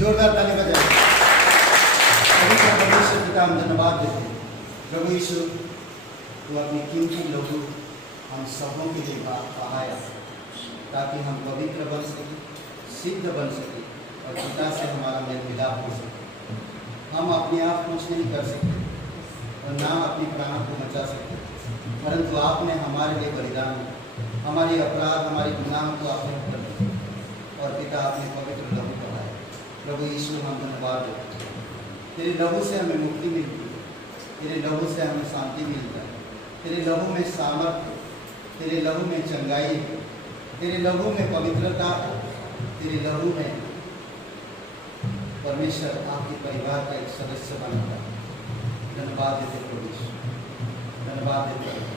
जोरदार ताली बजाएं। पवित्र परमेश्वर पिता, हम धन्यवाद देते हैं प्रभु यीशु, तू अपनी कीमती लहू हम सबों के लिए बहाया ताकि हम पवित्र बन सके, सिद्ध बन सके और पिता से हमारा मेल मिलाप हो सके। हम अपने आप कुछ नहीं कर सकते और ना अपनी प्राणों को बचा सकते, परंतु आपने हमारे लिए बलिदान, हमारे अपराध, हमारी गुनाहों को आपने कर दिया और पिता आपने पवित्र लहू बहाया। प्रभु यीशु, हम धन्यवाद देते हैं। तेरे लहू से हमें मुक्ति मिलती है, तेरे लहू से हमें शांति मिलता है, तेरे लहू में सामर्थ्य, तेरे लहू में चंगाई, तेरे लहू में पवित्रता, तेरे लहू में परमेश्वर आपके परिवार का एक सदस्य बनता है। धन्यवाद देते प्रभु यीशु, धन्यवाद देते हैं।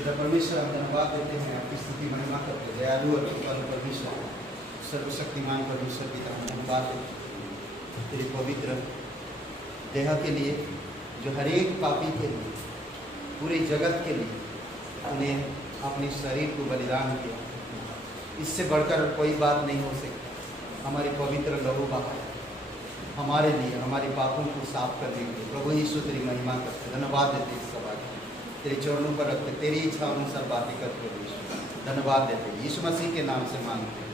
पिता परमेश्वर, हम धन्यवाद देते हैं, आपकी स्तुति महिमा करते हैं। दयालु और कृपालु परमेश्वर, सर्वशक्तिमान परमेश्वर पिता, हम धन्यवाद देते हैं तेरे पवित्र देह के लिए, जो हर एक पापी के लिए, पूरे जगत के लिए उन्हें अपने शरीर को बलिदान किया। इससे बढ़कर कोई बात नहीं हो सकती। हमारे पवित्र लहू बहा हमारे लिए, हमारे पापों को साफ करने के लिए। प्रभु यीशु तेरी महिमा करते, धन्यवाद देते इस सभा के, तेरे चरणों पर रखते, तेरी इच्छा अनुसार बातें करते प्रभु यीशु, धन्यवाद देते यीशु मसीह के नाम से मांगते हैं।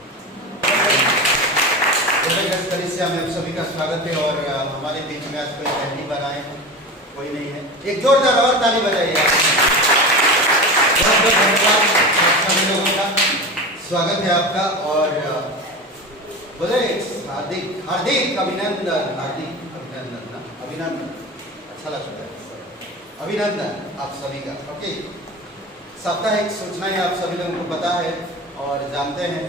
कलीसिया में आप सभी का स्वागत है। और हमारे बीच में आज कोई पहली बार आए हैं, कोई नहीं है, एक जोरदार और ताली बजाइए। बहुत बहुत धन्यवाद सभी लोगों का, स्वागत है आपका। और बोले हार्दिक हार्दिक अभिनंदन, हार्दिक अभिनंदन, अभिनंदन, अच्छा लगता है, अभिनंदन आप सभी का। ओके, साप्ताहिक सूचनाएं आप सभी लोगों को पता है और जानते हैं।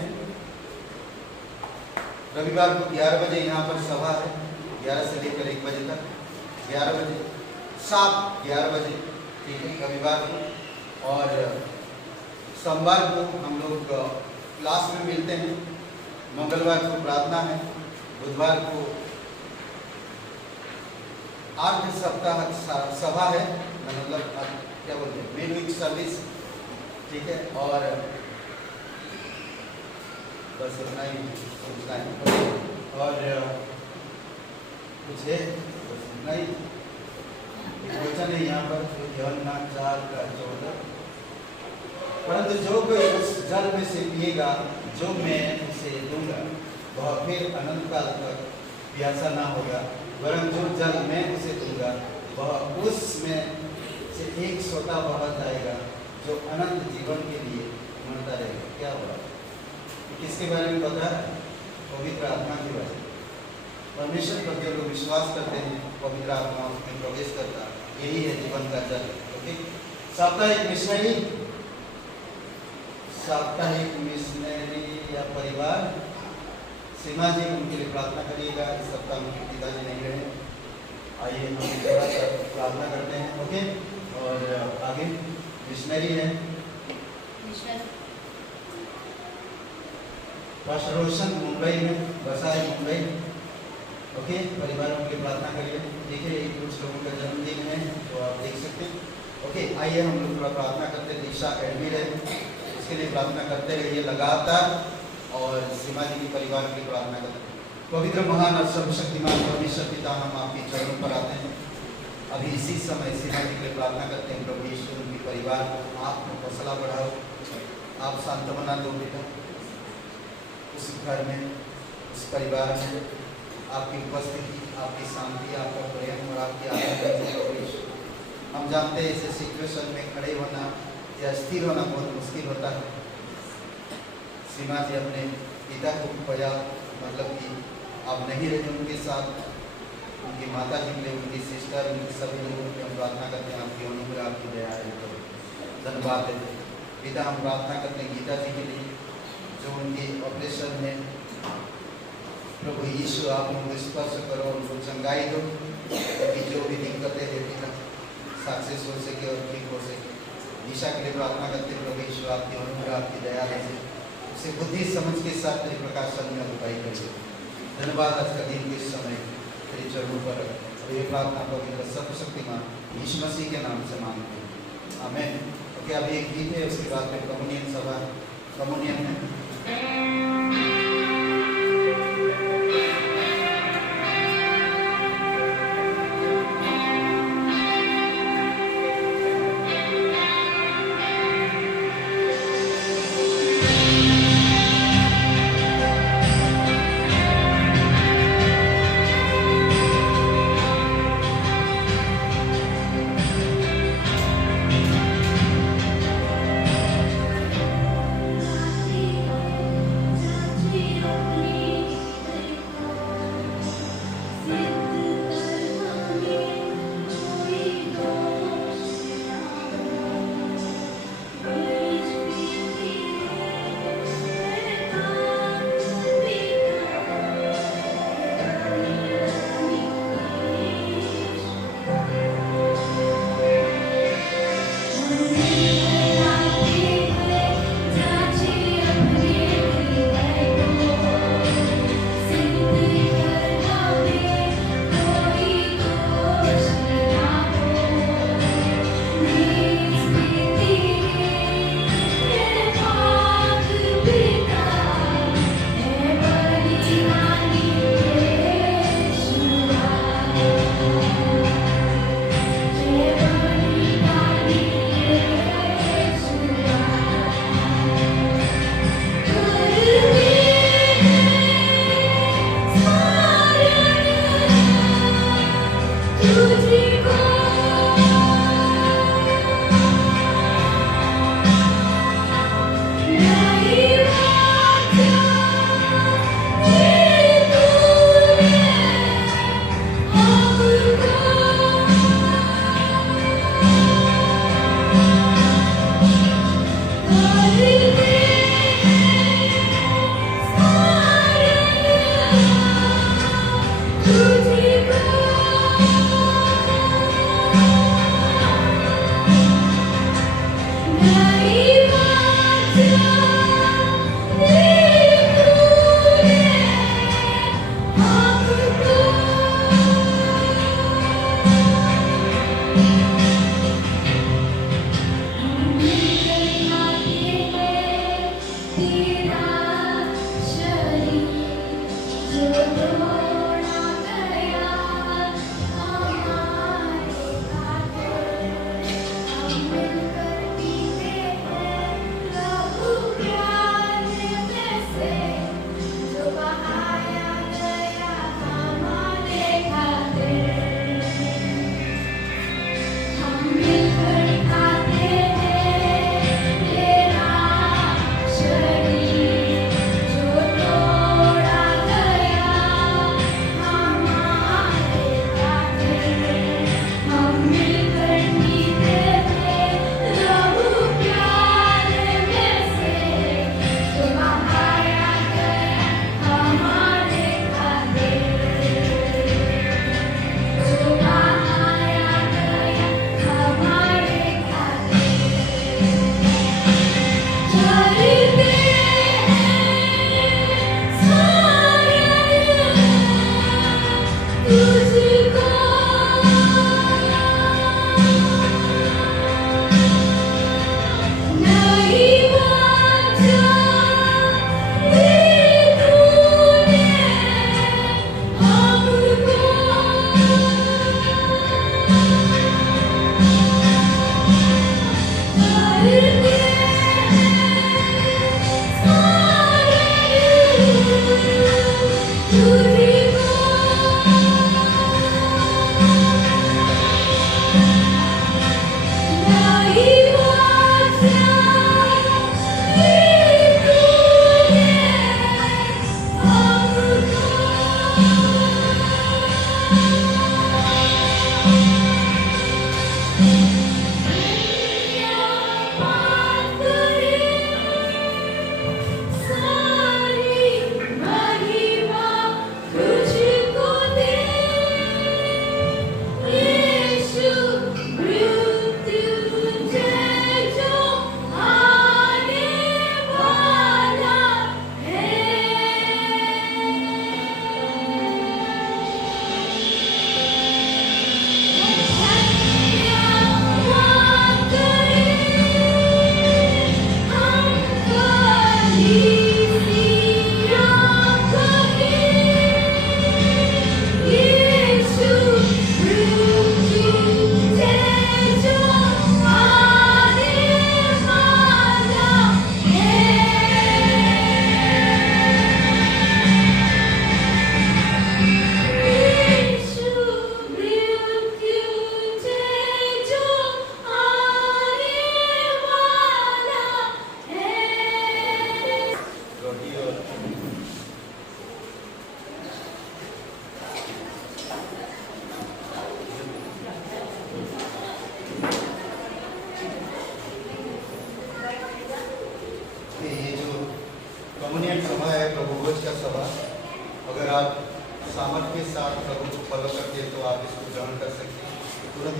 रविवार को 11 बजे यहाँ पर सभा है, 11 से लेकर 1 बजे तक, 11 बजे, 11 बजे, ठीक है, रविवार को। और सोमवार को हम लोग क्लास में मिलते हैं, मंगलवार को प्रार्थना है, बुधवार को अर्ध सप्ताह सभा है, मतलब क्या बोलते हैं, मिड वीक सर्विस, ठीक है। और बस इतना ही सोचना है। और कुछ है, बस इतना ही वचन है यहाँ पर, यूहन्ना 4:14, परंतु जो कोई उस जल में से पिएगा जो मैं उसे दूंगा, वह फिर अनंत काल तक प्यासा ना होगा, वरन जो जल मैं उसे दूंगा वह उसमें से एक सोता बह जाएगा, जो अनंत जीवन के लिए मरता रहेगा। क्या होगा? किसके बारे में बता रहा है? पवित्र आत्मा के बारे में। परमेश्वर पर जो लोग विश्वास करते हैं, पवित्र आत्मा उसमें प्रवेश करता है, यही है जीवन का जल। ओके, साप्ताहिक मिशनरी, साप्ताहिक मिशनरी या परिवार, सीमा जी उनके लिए प्रार्थना करिएगा। इस सप्ताह उनके पिताजी नहीं रहे, आइए हम थोड़ा सा प्रार्थना करते हैं। ओके, और आगे मिशनरी है पास्टर रोशन मुंबई में, बसा है मुंबई। ओके, परिवारों के लिए प्रार्थना करिए, ठीक है। कुछ लोगों का जन्मदिन है तो आप देख सकते हैं। ओके, आइए हम लोग थोड़ा प्रार्थना करते हैं। दीक्षा एडमिट है, इसके लिए प्रार्थना करते रहिए लगातार। और सीमा जी के परिवार की प्रार्थना करते हैं। पवित्र महान और सर्वशक्तिमान परमेश्वर पिता, हम आपके चरणों पर आते हैं। अभी इसी समय सीमा जी के लिए प्रार्थना करते हैं। प्रभु यीशु उनके परिवार को आप हौसला बढ़ाओ, आप सांत्वना दो बेटा, उस घर में, उस परिवार में आपकी उपस्थिति, आपकी शांति, आपका प्रेम और आपकी आनंद। हम जानते हैं ऐसे सिचुएशन में खड़े होना या स्थिर होना बहुत मुश्किल होता है। सीमा जी अपने पिता को खोया, मतलब कि आप नहीं रहे उनके साथ, उनकी माता जी के लिए, उनकी सिस्टर, उनके सभी लोगों की हम प्रार्थना करते हैं आपकी अनुग्रह, आपकी दया है, तो धन्यवाद देते हैं पिता। हम प्रार्थना करते हैं गीता जी के लिए जो उनके ऑपरेशन में, प्रभु यीशु आप उनको स्पर्श करो, उनको चंगाई दो, कि जो भी दिक्कतें है पिता सक्सेस हो सके और ठीक हो सके। दिशा के लिए प्रार्थना करते हैं, प्रभु यीशु आपकी अनुग्रह, आपकी दया दीजिए, उसे बुद्धि समझ के साथ तेरे प्रकाशन में अगुवाई करिए। धन्यवाद आज का दिन को इस समय तेरे चरणों पर, और ये प्रार्थना पवित्र सर्वशक्तिमान यीशु मसीह के नाम से मांगते हैं, आमीन। ओके, अभी एक गीत है, उसके बाद फिर कम्युनियन सभा, कम्युनियन है। जी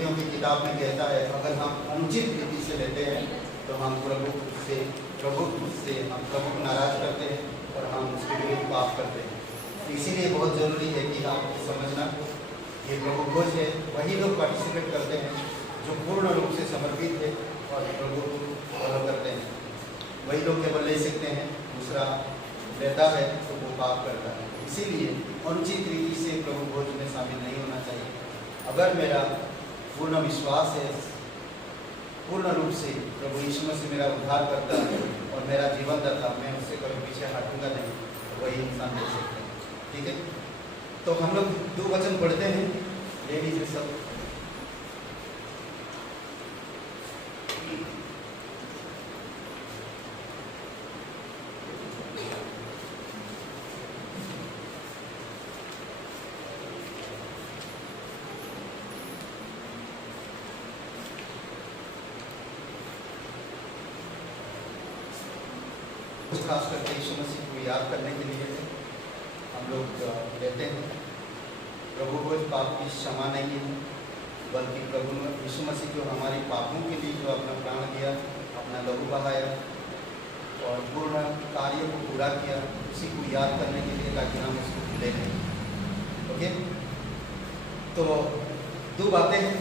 विरोधियों की किताब में कहता है, अगर हम अनुचित रीति से लेते हैं तो हम प्रभु से हम प्रभु को नाराज करते हैं और हम उसके विरुद्ध पाप करते हैं। तो इसीलिए बहुत ज़रूरी है कि आपको समझना, ये प्रभु भोज है, वही लोग पार्टिसिपेट करते हैं जो पूर्ण रूप से समर्पित है और प्रभु को फॉलो करते हैं। वही लोग केवल ले सकते हैं, दूसरा लेता है तो वो पाप करता है। इसीलिए अनुचित रीति से प्रभु भोज में शामिल नहीं होना चाहिए। अगर मेरा पूर्ण विश्वास है, पूर्ण रूप से प्रभु यीशु मसीह मेरा उद्धार करता है और मेरा जीवन दाता, मैं उससे कभी पीछे हटूंगा नहीं, तो वही इंसान दे सकते हैं। ठीक है, तो हम लोग 2 वचन पढ़ते हैं, ले लीजिए सब। खास करके यीशु मसीह को याद करने के लिए हम लोग लेते हैं। प्रभु भोज पाप की क्षमा नहीं है, बल्कि प्रभु यीशु मसीह जो हमारे पापों के लिए जो अपना प्राण दिया, अपना लहू बहाया और पूर्ण कार्य को पूरा किया, उसी को याद करने के लिए, ताकि हम उसको भूले नहीं। ओके, तो 2 बातें हैं।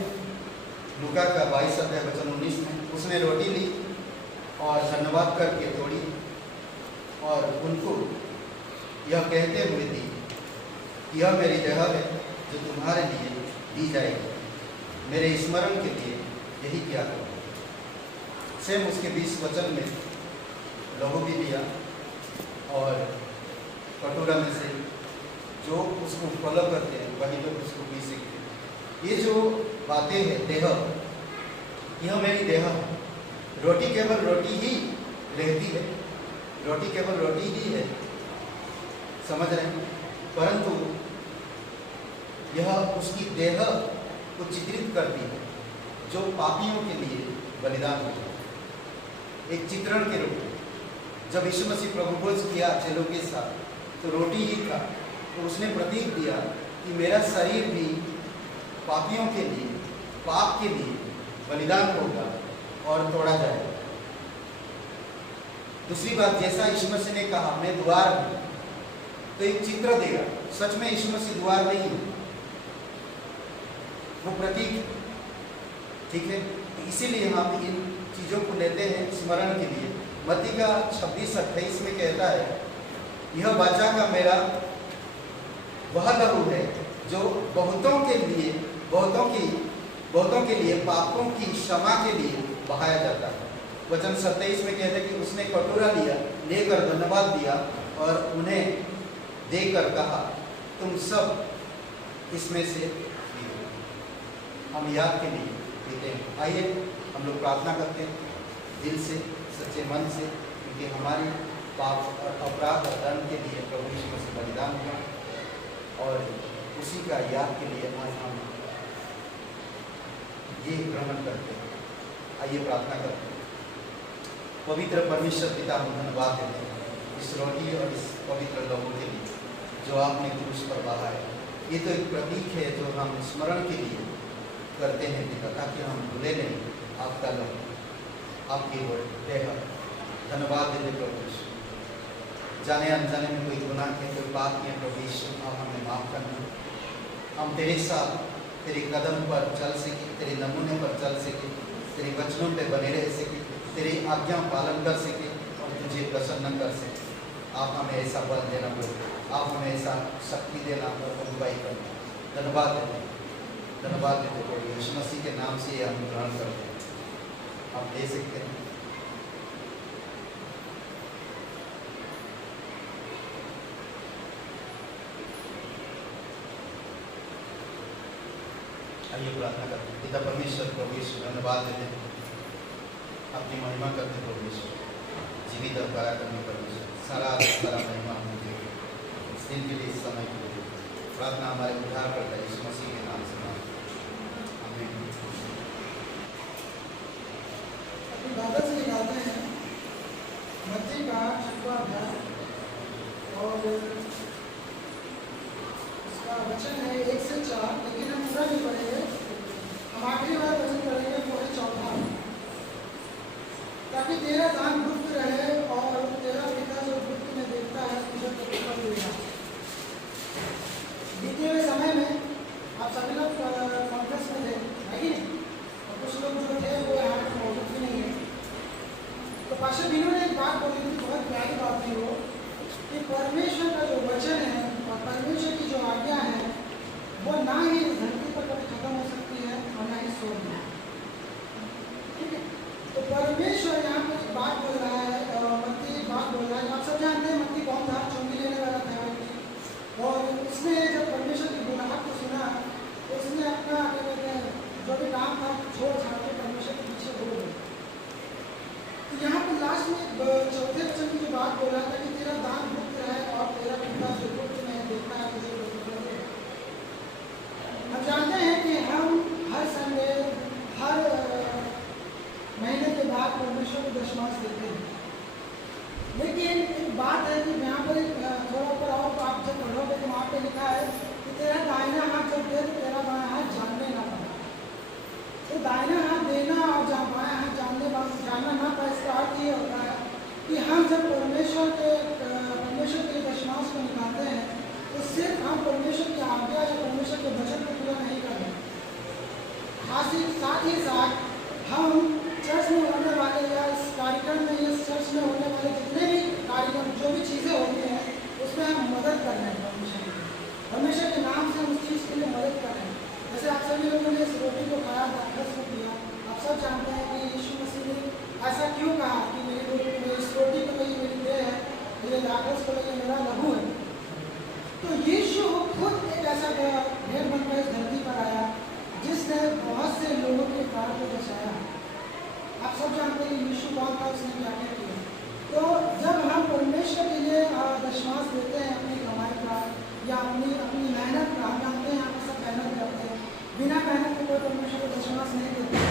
लूका का 22 अध्याय वचन 19 में उसने रोटी ली और धन्यवाद करके तोड़ी और उनको यह कहते हुए दी, यह मेरी देह है जो तुम्हारे लिए दी जाएगी, मेरे स्मरण के लिए यही किया करो। सेम उसके 20 वचन में लहू भी लिया और कटोरा में से जो उसको फॉलो करते हैं वही लोग उसको पी सकते हैं। ये जो बातें हैं, देह, यह मेरी देह है। रोटी केवल रोटी ही रहती है, रोटी केवल रोटी ही है, समझ रहे हैं, परंतु यह उसकी देह को चित्रित करती है जो पापियों के लिए बलिदान होता है। एक चित्रण के रूप में जब यीशु मसीह प्रभु भोज किया चेलों के साथ, तो रोटी ही था, तो उसने प्रतीक दिया कि मेरा शरीर भी पापियों के लिए, पाप के लिए बलिदान होगा और तोड़ा जाएगा। दूसरी बात, जैसा यीशु मसीह ने कहा मैं द्वार हूं, तो एक चित्र देगा। सच में यीशु मसीह द्वार नहीं है, वो प्रतीक है। ठीक है, इसीलिए हम इन चीजों को लेते हैं स्मरण के लिए। मत्ती का 26-28 में कहता है, यह वाचा का मेरा वह लहू है जो बहुतों के लिए पापों की क्षमा के लिए बहाया जाता है। वचन 27 में कहते हैं कि उसने कटोरा लिया, लेकर धन्यवाद दिया और उन्हें देकर कहा, तुम सब इसमें से पियो। हम याद के लिए पीते हैं। आइए हम लोग प्रार्थना करते हैं दिल से, सच्चे मन से, क्योंकि हमारी पाप और अपराध और दंड के लिए प्रभु यीशु मसीह बलिदान हुआ और उसी का याद के लिए आज हम ये ग्रहण करते हैं। आइए प्रार्थना करते हैं। पवित्र परमेश्वर पिता, हम धन्यवाद देते हैं इस रोटी और इस पवित्र लहू के लिए जो आपने क्रूस पर बहाया। ये तो एक प्रतीक है जो हम स्मरण के लिए करते हैं पिता, ताकि हम भूले नहीं आपका लहू, आपकी देह। धन्यवाद देते प्रभु यीशु, जाने अनजाने में कोई गुनाह किया, कोई पाप किया, प्रभु यीशु आप हमें माफ करना। हम तेरे साथ तेरे कदम पर चल सके, तेरे नमूने पर चल सके, तेरे वचनों पे बने रह सके, तेरी आज्ञा पालन कर सके और तुझे प्रसन्न कर सके। आप हमें ऐसा बल देना प्रभु, आप हमें ऐसा शक्ति देना और अगुवाई करना। धन्यवाद देते प्रभु यीशु मसीह के नाम से हम ग्रहण करते हैं। आप ले सकते हैं। आइए प्रार्थना करते हैं। पिता परमेश्वर, प्रभु यीशु धन्यवाद देते हैं, अपनी महिमा करते प्रभु यीशु, जीवित और पराक्रमी परमेश्वर, सारा महिमा मुझे इस दिन के लिए, इस समय के लिए। प्रार्थना हमारे उद्धार करता है यीशु मसीह के नाम से। आमीन। अपनी बाबा से निकालते हैं मत्ती का 6वां अध्याय और इसका वचन है 1 से 4, लेकिन हम पूरा नहीं पढ़ेंगे। हम आखिरी ताकि तेरा दान गुप्त रहे और तेरा पिता जो गुप्त में देखता है तुझे प्रतिफल देगा। बीते हुए समय में आप सभी लोग कॉन्फ्रेंस में थे, है कि नहीं? और कुछ लोग जो थे वो यहाँ पर मौजूद भी नहीं है। तो पास्टर बीनू ने एक बात बोली थी, बहुत प्यारी बात थी वो, कि परमेश्वर का जो वचन है और परमेश्वर की जो आज्ञा है वो ना ही इस धरती पर कभी खत्म हो सकती है और ना ही स्वर्ग में। ठीक है, तो परमेश्वर यहाँ पर एक बात बोल रहा है, मत्ती एक बात बोल रहा है। आप सब जानते हैं मत्ती कौन था? चुंगी लेने वाला था व्यक्ति। और उसने जब परमेश्वर की बुलाहट को सुना तो उसने अपना क्या कहते हैं जो भी काम था छोड़ छाड़ के परमेश्वर के पीछे हो गया। तो यहाँ पर लास्ट में चौथे वचन की जो बात बोल रहा था कि तेरा दान गुप्त रहे और तेरा पिता जो गुप्त में देखता है तुझे प्रतिफल देगा। हम जानते हैं कि हम हर संडे हर महीने के बाद परमेश्वर को दशमांश देते हैं, लेकिन एक बात है कि यहाँ पर थोड़ा ऊपर आओ तो आप जब पढ़ोगे तो वहाँ पे लिखा है कि तेरा दाहिना हाथ जब दे तो तेरा बायां हाथ जानने ना पाए। तो दाहिना हाथ देना और बायां हाथ जानना ना पाए, इसका अर्थ ये होता है कि हम जब परमेश्वर के लिए दशमांश को निकालते हैं तो सिर्फ हम परमेश्वर की आज्ञा या परमेश्वर के वचन को पूरा नहीं कर रहे, साथ ही साथ हम चर्च में होने वाले या इस कार्यक्रम में या चर्च में होने वाले जितने भी कार्यक्रम जो भी चीज़ें होती हैं उसमें हम मदद कर रहे हैं। परमेश्वर के नाम से हम उस चीज़ के लिए मदद कर रहे हैं। जैसे आप सभी लोगों ने इस रोटी को खाया, दाखरस को किया, आप सब जानते हैं कि यीशु मसीह ने ऐसा क्यों कहा कि इस रोटी को तो ये मेरी देह है, मेरे दाखरस को ये मेरा लहू है। तो यीशु खुद एक ऐसा भेड़ बनकर इस धरती पर आया जिसने बहुत से लोगों के प्राण को बचाया। आप सब जानते हैं यीशु कौन था, उसने क्या क्या किया। तो जब हम परमेश्वर के लिए दशमांश देते हैं अपनी कमाई का या अपनी मेहनत का, हम जानते हैं आप सब मेहनत करते हैं, बिना मेहनत के कोई परमेश्वर को दशमांश नहीं देते।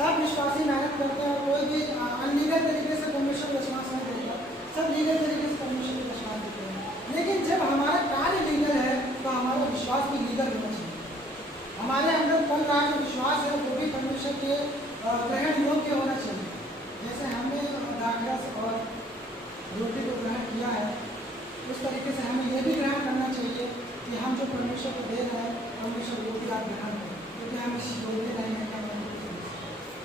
सब विश्वासी मेहनत करते हैं और कोई भी अनलीगल तरीके से परमेश्वर को दशमांश नहीं देता, सब लीगल तरीके से परमेश्वर को दशमांश देते हैं। लेकिन जब हमारा कार्य लीगल है तो हमारा विश्वास भी लीगल होना चाहिए। हमारे अंदर पल रहा जो विश्वास है वो भी परमेश्वर के ग्रहण योग्य होना चाहिए। जैसे हमने दाखरस और रोटी को ग्रहण किया है उस तरीके से हमें यह भी ग्रहण करना चाहिए कि हम जो परमेश्वर को दे रहे हैं परमेश्वर वो भी आप ग्रहण करें, क्योंकि हम इसी बोलते रहेंगे कि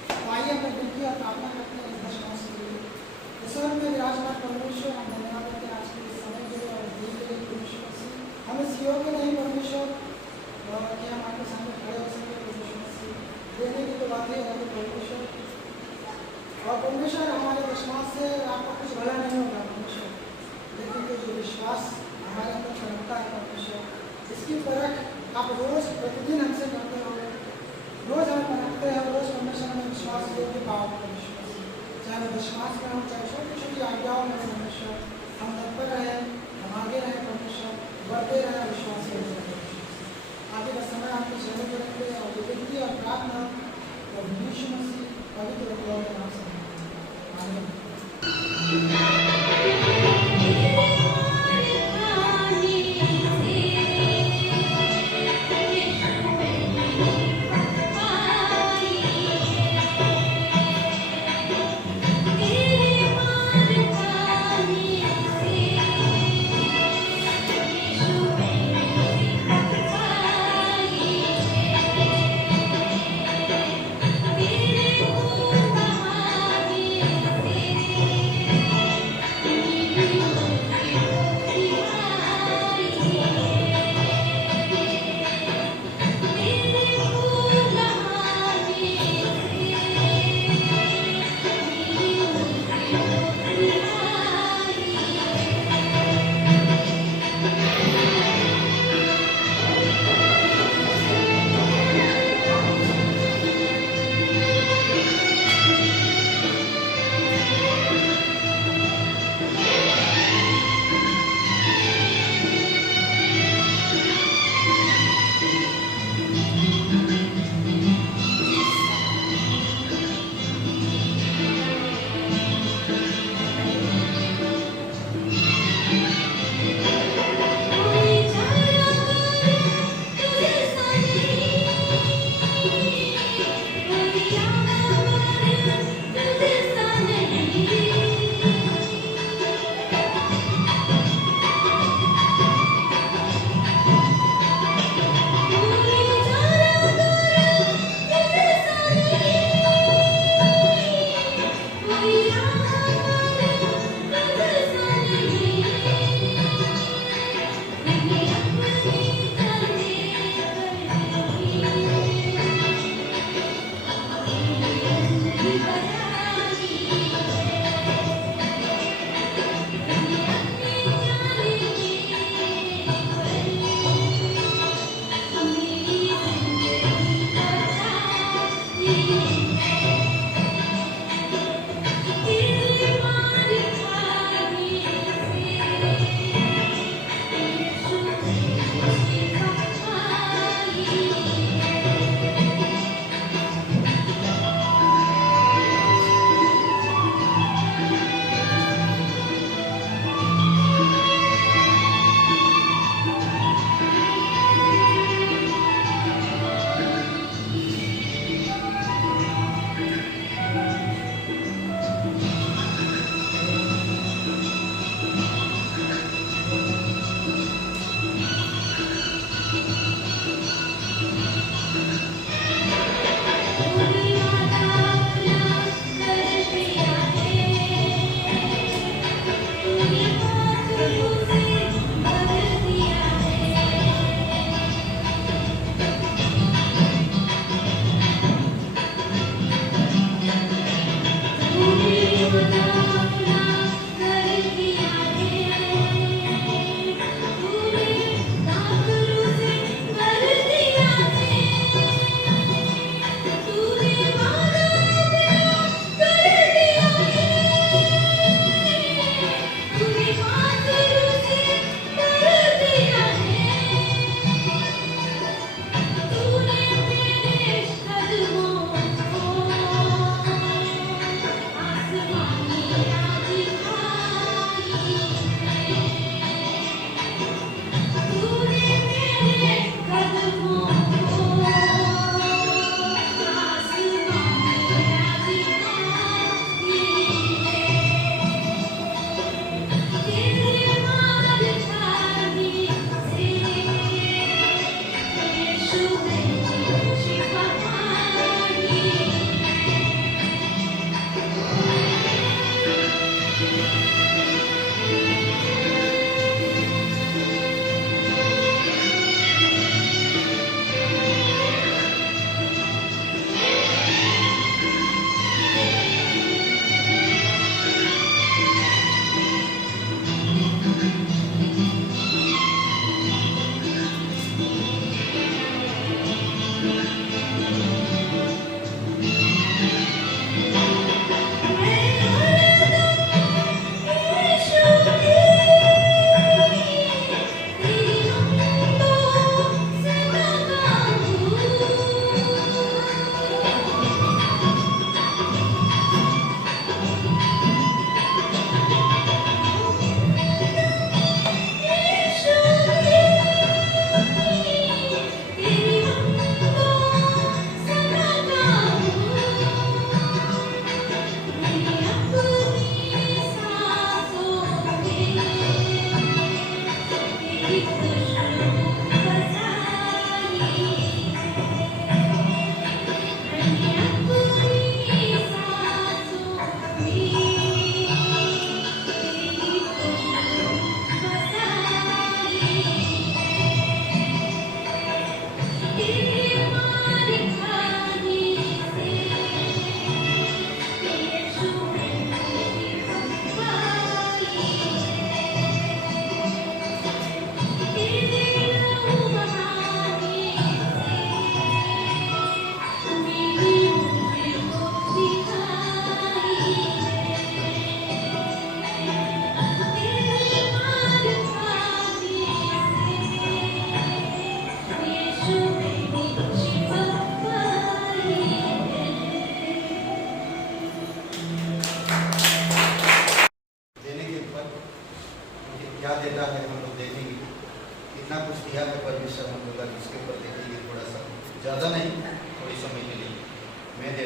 तो आइए हम विनती और प्रार्थना करते हैं इस दशमांश के लिए। ईश्वर में विराजमान परमेश्वर, हम धन्यवाद करते हैं आज के इस समय के लिए और दिन के लिए परमेश्वर से हम इस योग्य नहीं परमेश्वर कि हम आपके सामने खड़े हो सके। परमेश्वर देने की तो बात है परमेश्वर, और परमेश्वर हमारे विश्वास से आपका कुछ भला नहीं होगा परमेश्वर, लेकिन ये जो विश्वास हमारे अंदर चढ़ता है परमेश्वर इसकी परख आप रोज प्रतिदिन हमसे करते हो, रोज हम परखते हैं, रोज परमेश्वर हमें विश्वास देके पाओ परमेश्वर, चाहे वो विश्वास में हो चाहे छोटी छोटी आज्ञाओं में परमेश्वर हम तत्पर रहे, हम आगे रहे परमेश्वर, बढ़ते रहे विश्वास के आगे का समय आपके चरणों में रखते हैं और विनती और प्रार्थना और यीशु मसीह पवित्र के नाम से आमीन।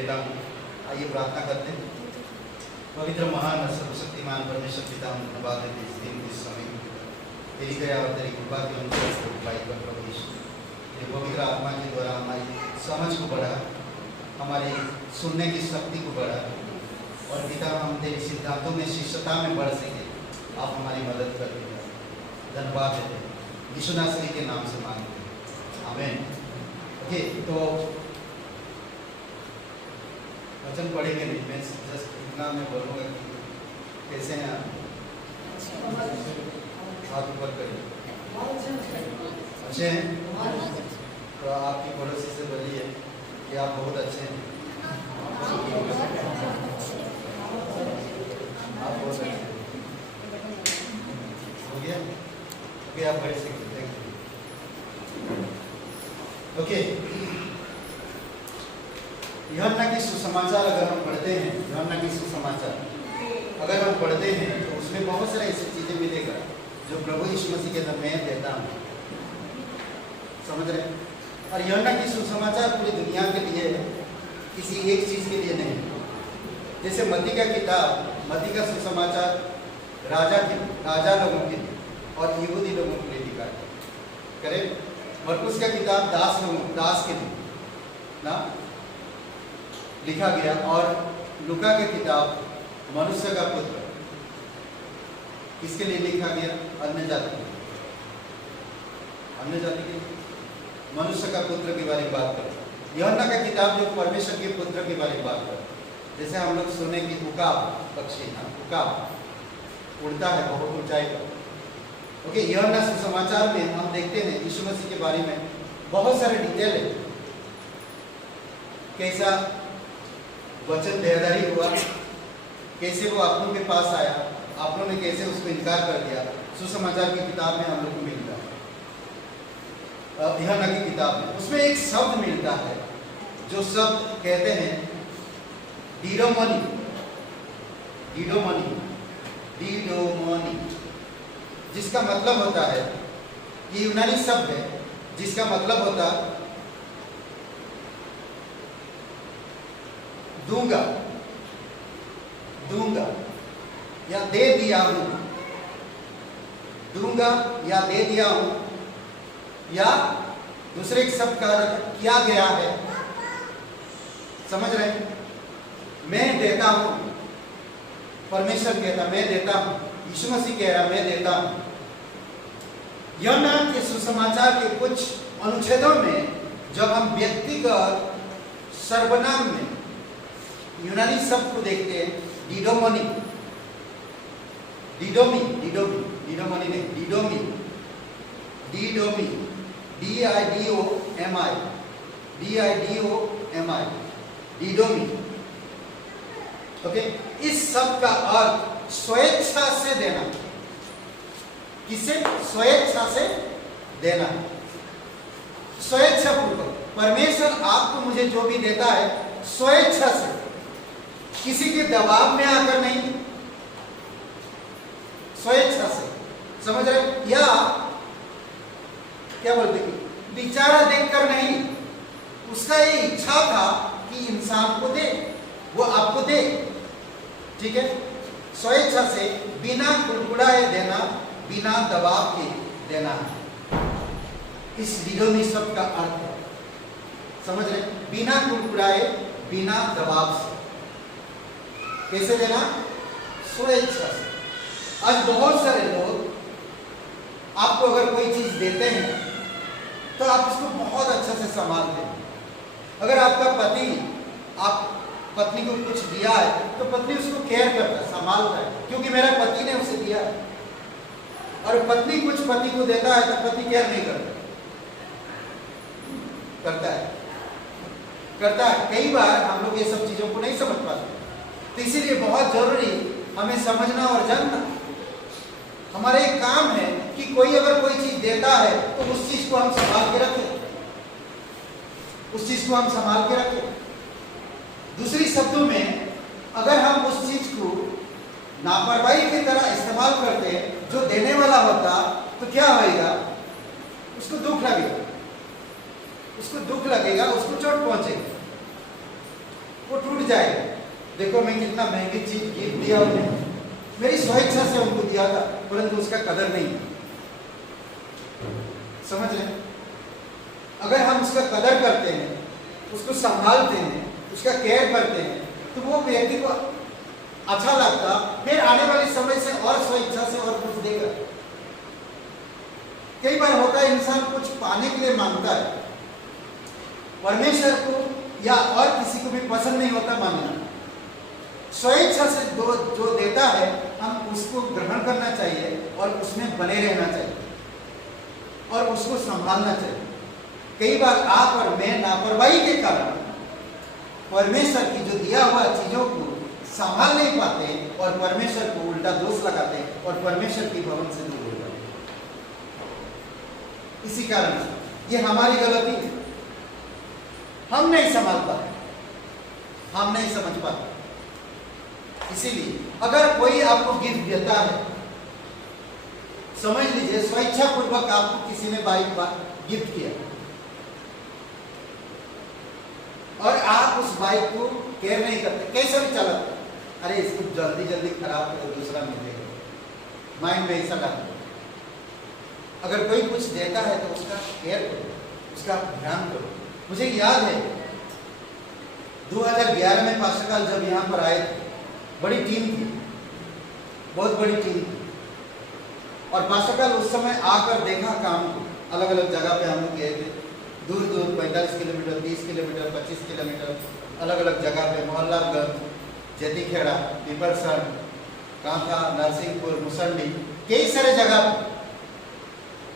लेता हूँ। आइए प्रार्थना करते हैं। पवित्र महान सर्वशक्तिमान परमेश्वर पिता, हम धन्यवाद देते इस दिन इस समय तेरी दया और तेरी कृपा के अनुसार उपाय कर प्रभु यीशु, तेरे पवित्र आत्मा के द्वारा हमारी समझ को बढ़ा, हमारी सुनने की शक्ति को बढ़ा, और पिता हम तेरे सिद्धांतों में शिष्यता में बढ़ सके। आप हमारी मदद कर दें। धन्यवाद देते हैं यीशु नासरी के नाम से मांगते हैं, आमीन। ओके, तो वचन पढ़ेंगे नहीं, मैं जस्ट इतना मैं बोलूँगा कि कैसे हैं आप? हाथ ऊपर करिए। अच्छे हैं? तो आपकी पड़ोसी से बोलिए कि आप बहुत अच्छे हैं। आप बहुत अच्छे हैं। हो गया? ओके, आप बैठ सकते हैं। ओके, यूहन्ना की सुसमाचार अगर हम पढ़ते हैं, यूहन्ना की सुसमाचार अगर हम पढ़ते हैं तो उसमें बहुत सारी ऐसी चीज़ें मिलेगा जो प्रभु यीशु मसीह के अंदर मैं देता हूँ। समझ रहे हैं? और यूहन्ना की सुसमाचार पूरी दुनिया के लिए है, किसी एक चीज़ के लिए नहीं। जैसे मत्ती का किताब, मत्ती का सुसमाचार राजा लोगों के लिए और यहूदी लोगों के लिए लिखा है, करेक्ट। मरकुस का किताब दास के लिए ना लिखा गया, और लूका की किताब मनुष्य का पुत्र किसके लिए लिखा गया? अन्य जाति के लिए, मनुष्य का पुत्र के बारे में बात करें। यूहन्ना का किताब जो परमेश्वर के पुत्र के बारे में बात करें, जैसे हम लोग सुने कि उकाब पक्षी ना उकाब उड़ता है बहुत ऊंचाई पर। ओके, यूहन्ना सुसमाचार में हम देखते हैं यीशु मसीह के बारे में बहुत सारे डिटेल है, कैसा वचन देहधारी हुआ, कैसे वो आपलों के पास आया, आपलों ने कैसे उसको इनकार कर दिया। सुसमाचार की किताब में हम लोग को मिलता है, यूहन्ना की किताब में उसमें एक शब्द मिलता है जो शब्द कहते हैं डीडोमोनी, जिसका मतलब होता है, ये यूनानी शब्द है जिसका मतलब होता दूंगा या दे दिया हूं, दूंगा या दे दिया हूं, या दूसरे एक शब्द का अर्थ किया गया है। समझ रहे हैं? मैं देता हूं, परमेश्वर कहता मैं देता हूं, यीशु मसीह कह रहा मैं देता हूं। यूहन्ना के सुसमाचार के कुछ अनुच्छेदों में जब हम व्यक्तिगत सर्वनाम में यूनानी शब्द को देखते हैं, डिडोमोनी डिडोमी। ओके, इस शब्द का अर्थ स्वेच्छा से देना। किसे? स्वेच्छा से देना, स्वेच्छा पूर्वक। परमेश्वर आपको मुझे जो भी देता है स्वेच्छा से, किसी के दबाव में आकर नहीं, स्वेच्छा से। समझ रहे? या क्या बोलते हैं, बेचारा देखकर नहीं, उसका ये इच्छा था कि इंसान को दे, वो आपको दे। ठीक है? स्वेच्छा से, बिना कुड़कुड़ाए देना, बिना दबाव के देना है इस डिडोमी शब्द का अर्थ है। समझ रहे? बिना कुड़कुड़ाए, बिना दबाव से। कैसे देना? स्वेच्छा से। आज बहुत सारे लोग आपको अगर कोई चीज देते हैं तो आप उसको बहुत अच्छा से संभालते हैं। अगर आपका पति आप पत्नी को कुछ दिया है तो पत्नी उसको केयर करता है, संभालता है, क्योंकि मेरा पति ने उसे दिया है। और पत्नी कुछ पति को देता है तो पति केयर नहीं करता, करता है। कई बार हम लोग ये सब चीजों को नहीं समझ पाते, तो इसीलिए बहुत जरूरी हमें समझना और जानना। हमारा एक काम है कि कोई अगर कोई चीज देता है तो उस चीज को हम संभाल के रखें, दूसरी शब्दों में, अगर हम उस चीज को लापरवाही की तरह इस्तेमाल करते हैं जो देने वाला होता, तो क्या होगा? उसको दुख लगेगा, उसको चोट पहुंचेगी, वो जाएगा, देखो मैं कितना महंगी चीज गिफ्ट दिया उन्हें, मेरी स्वेच्छा से उनको दिया था, परंतु उसका कदर नहीं। समझ रहे? अगर हम उसका कदर करते हैं, उसको संभालते हैं, उसका केयर करते हैं, तो वो व्यक्ति को अच्छा लगता, फिर आने वाले समय से और स्वेच्छा से और कुछ देगा। कई बार होता है इंसान कुछ पाने के लिए मांगता है, परमेश्वर को या और किसी को भी पसंद नहीं होता मांगना। स्वेच्छा से जो देता है हम उसको ग्रहण करना चाहिए और उसमें बने रहना चाहिए और उसको संभालना चाहिए। कई बार आप और मैं लापरवाही के कारण परमेश्वर की जो दिया हुआ चीजों को संभाल नहीं पाते और परमेश्वर को उल्टा दोष लगाते और परमेश्वर की भवन से दूर हो जाते। इसी कारण से ये हमारी गलती है, हम नहीं संभाल पाते, हम नहीं समझ पाते। इसीलिए अगर कोई आपको गिफ्ट देता है, समझ लीजिए स्वेच्छा पूर्वक आपको किसी ने बाइक गिफ्ट किया और आप उस बाइक को केयर नहीं करते, कैसे भी चलाते, अरे इसको जल्दी जल्दी खराब कर दूसरा मिलेगा, माइंड में ऐसा डालते। अगर कोई कुछ देता है तो उसका केयर करो, उसका ध्यान करो। मुझे याद है 2011 में पास्टर जब यहाँ पर आए थे, बड़ी टीम थी, बहुत बड़ी टीम थी, और पास्टर उस समय आकर देखा काम को। अलग अलग जगह पे हम लोग गए थे, दूर दूर 45 किलोमीटर, 30 किलोमीटर, 25 किलोमीटर, अलग अलग जगह पे, मोहल्लागंज, जतीखेड़ा, पिपरसर, कांथा, नरसिंहपुर, मुसंडी, कई सारे जगह पे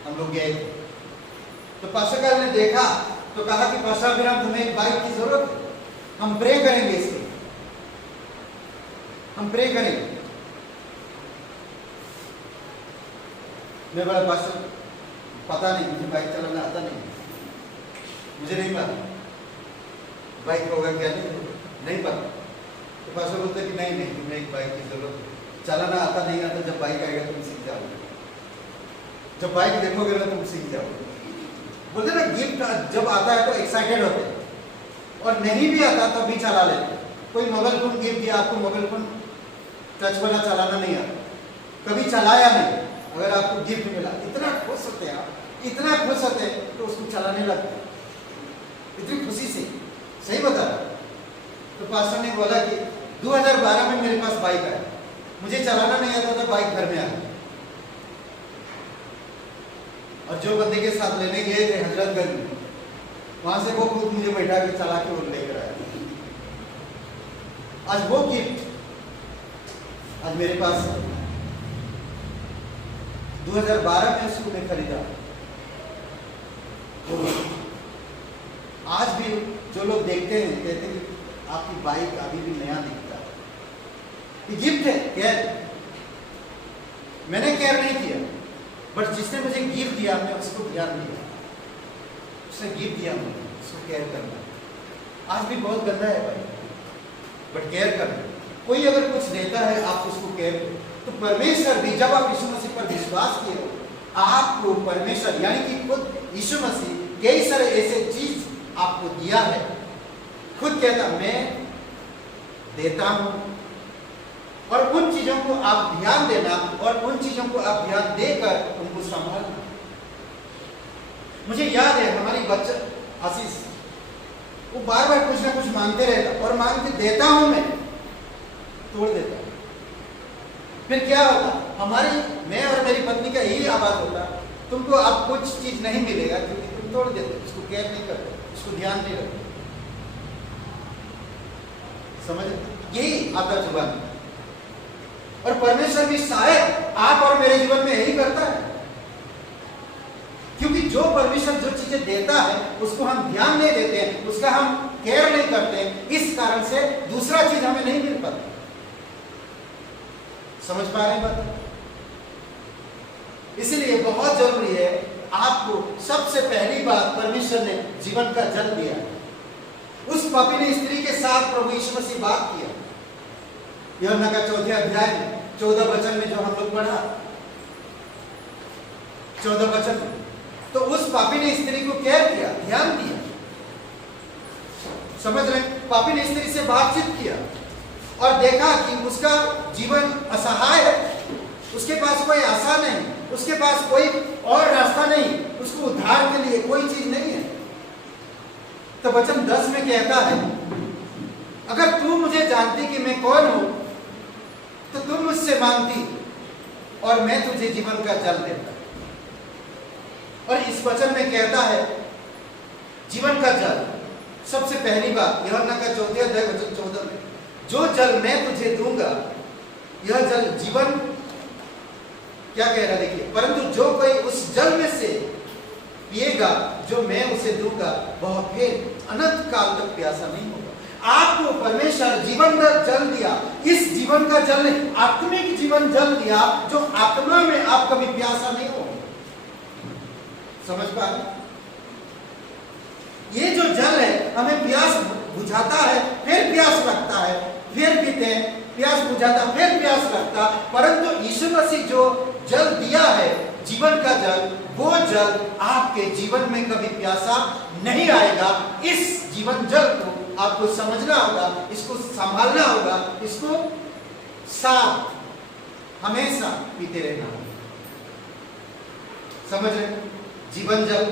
हम लोग गए थे। तो पास्टर ने देखा तो कहा कि पास्टर फिर तुम्हें एक बाइक की जरूरत है, हम प्रे करेंगे इसके, हम प्रे करेंगे। मैं बोला पास्टर पता नहीं, मुझे बाइक चलाना आता नहीं, मुझे नहीं पता बाइक होगा क्या, नहीं पता। तो पास्टर बोलते कि नहीं नहीं तुम्हें एक बाइक की जरूरत है, चलाना आता नहीं आता, जब बाइक आएगा तुम सीख जाओगे, जब बाइक देखोगे ना तुम सीख जाओगे। बोलते ना गिफ्ट जब आता है तो एक्साइटेड होते हैं, और नहीं भी आता तब भी चला लेते। कोई मोबाइल फोन गिफ्ट दिया आपको, मोबाइल फोन टच वाला चलाना नहीं आता, कभी चलाया नहीं, अगर आपको गिफ्ट मिला इतना खुश होते हैं आप, इतना खुश होते हैं तो उसको चलाने लगते इतनी खुशी से। सही बता रहा। तो पास्टर ने बोला कि 2012 में मेरे पास बाइक आया, मुझे चलाना नहीं आता था, बाइक घर में आ गई, और जो बंदे के साथ लेने गए थे हजरतगंज में, वहां से वो खुद मुझे बैठा के चला के वो लेकर आया। आज वो गिफ्ट आज मेरे पास 2012 में उसको मैं खरीदा। तो आज भी जो लोग देखते हैं कहते हैं कि आपकी बाइक अभी भी नया दिखता है। ये गिफ्ट है, केयर। मैंने केयर नहीं किया, बट जिसने मुझे गिफ्ट दिया मैं उसको ध्यान दिया, उसने गिफ्ट दिया मुझे, उसको केयर करना। आज भी बहुत गंदा है भाई, बट केयर करना। कोई अगर कुछ देता है आप उसको केयर करो। तो परमेश्वर भी जब आप यीशु मसीह पर विश्वास किए हो, आपको परमेश्वर यानी कि खुद यीशु मसीह कई सारे ऐसे चीज आपको दिया है। खुद कहता मैं देता हूं, और उन चीजों को आप ध्यान देना और उन चीजों को आप ध्यान देकर उनको संभालना। मुझे याद है हमारी बच्चा आशीष, वो बार बार कुछ ना कुछ मांगते रहता, और मांग के देता हूं मैं, तोड़ देता। फिर क्या होता, हमारी मैं और मेरी पत्नी का यही आवाज होता, तुमको अब कुछ चीज नहीं मिलेगा क्योंकि तुम तोड़ देते, उसको केयर नहीं करते, उसको ध्यान नहीं रखते। समझ, यही आता जुबान। और परमेश्वर भी शायद आप और मेरे जीवन में यही करता है, क्योंकि जो परमेश्वर जो चीजें देता है उसको हम ध्यान नहीं देते हैं, उसका हम केयर नहीं करते हैं, इस कारण से दूसरा चीज हमें नहीं मिल पाता। समझ पा रहे हैं बात? इसलिए बहुत जरूरी है, आपको सबसे पहली बात परमेश्वर ने जीवन का जल दिया। उस पापी स्त्री के साथ प्रभु यीशु मसीह बात किया। यूहन्ना का 4 अध्याय में 14 वचन में जो हम लोग पढ़ा, 14 वचन में, तो उस पापी ने स्त्री को केयर किया, ध्यान दिया, समझ रहे? पापी ने स्त्री से बातचीत किया और देखा कि उसका जीवन असहाय है, उसके पास कोई आशा नहीं, उसके पास कोई और रास्ता नहीं, उसको उद्धार के लिए कोई चीज नहीं है। तो वचन 10 में कहता है, अगर तू मुझे जानती कि मैं कौन हूं तो तुम मुझसे मांगती और मैं तुझे जीवन का जल देता। और इस वचन में कहता है जीवन का जल। सबसे पहली बात यूहन्ना का 4 अध्याय वचन 14 में, जो जल मैं तुझे दूंगा यह जल जीवन, क्या कह रहा देखिए, परंतु जो कोई उस जल में से पिएगा जो मैं उसे दूंगा वह फिर अनंत काल तक प्यासा नहीं होगा। आपको परमेश्वर जीवन का जल दिया, इस जीवन का जल नहीं, आत्मिक जीवन जल दिया जो आत्मा में आप कभी प्यासा नहीं हो। समझ पा रहे? ये जो जल है हमें प्यास बुझाता है, फिर प्यास लगता है, फिर पीते हैं, प्यास बुझाता, फिर प्यास लगता। परंतु यीशु मसीह जो जल दिया है, जीवन का जल, वो जल आपके जीवन में कभी प्यासा नहीं आएगा। इस जीवन जल को आपको समझना होगा, इसको संभालना होगा, इसको साथ हमेशा पीते रहना होगा। समझ रहे? जीवन जल,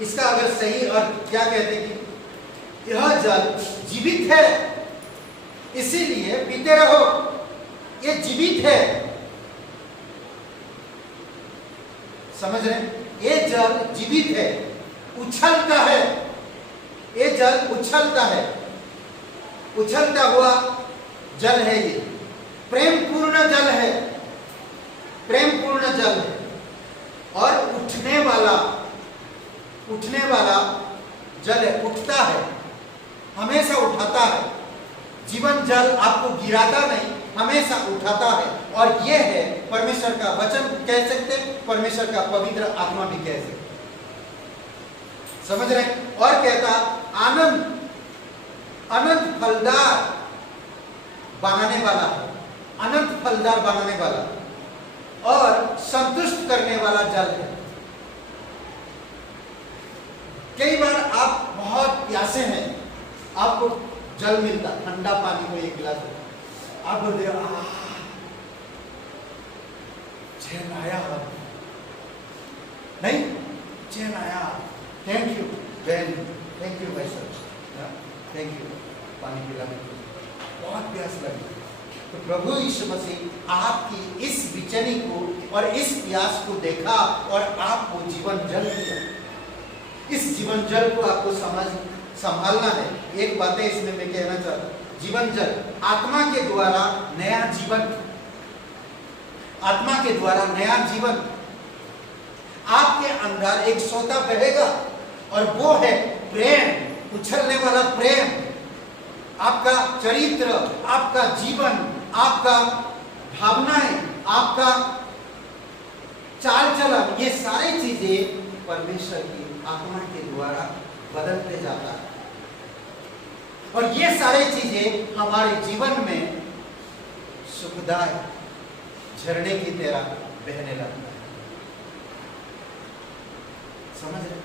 इसका अगर सही अर्थ क्या कहते हैं कि यह जल जीवित है, इसीलिए पीते रहो, ये जीवित है। समझ रहे? ये जल जीवित है, उछलता है, ये जल उछलता है, उछलता हुआ जल है, ये प्रेम पूर्ण जल है, प्रेम पूर्ण जल है। और उठने वाला जल है, उठता है, हमेशा उठाता है। जीवन जल आपको गिराता नहीं, हमेशा उठाता है। और यह है परमेश्वर का वचन, कह सकते, परमेश्वर का पवित्र आत्मा भी कह सकते। समझ रहे? और कहता आनंद, अनंत फलदार बनाने वाला है, अनंत फलदार बनाने वाला और संतुष्ट करने वाला जल है। कई बार आप बहुत प्यासे हैं, आपको जल मिलता, ठंडा पानी को एक गिलास, आप बोलते चैन आया, नहीं चैन आया, थैंक यू बहन, थैंक यू भाई साहब, थैंक यू पानी पिलाने के लिए, बहुत प्यास लगी। तो प्रभु यीशु मसीह आपकी इस बेचैनी को और इस प्यास को देखा और आपको जीवन जल दिया। इस जीवन जल को आपको संभालना है। एक बात है इसमें मैं कहना चाहता हूं, जीवन जल आत्मा के द्वारा नया जीवन, आत्मा के द्वारा नया जीवन। आपके अंदर एक सोता बहेगा और वो है प्रेम, उछलने वाला प्रेम। आपका चरित्र, आपका जीवन, आपका भावनाएं, आपका चाल चलन, ये सारी चीजें परमेश्वर की आत्मा के द्वारा बदलते जाता है। और ये सारी चीजें हमारे जीवन में सुखदायक झरने की तरह बहने लगता है। समझ रहे?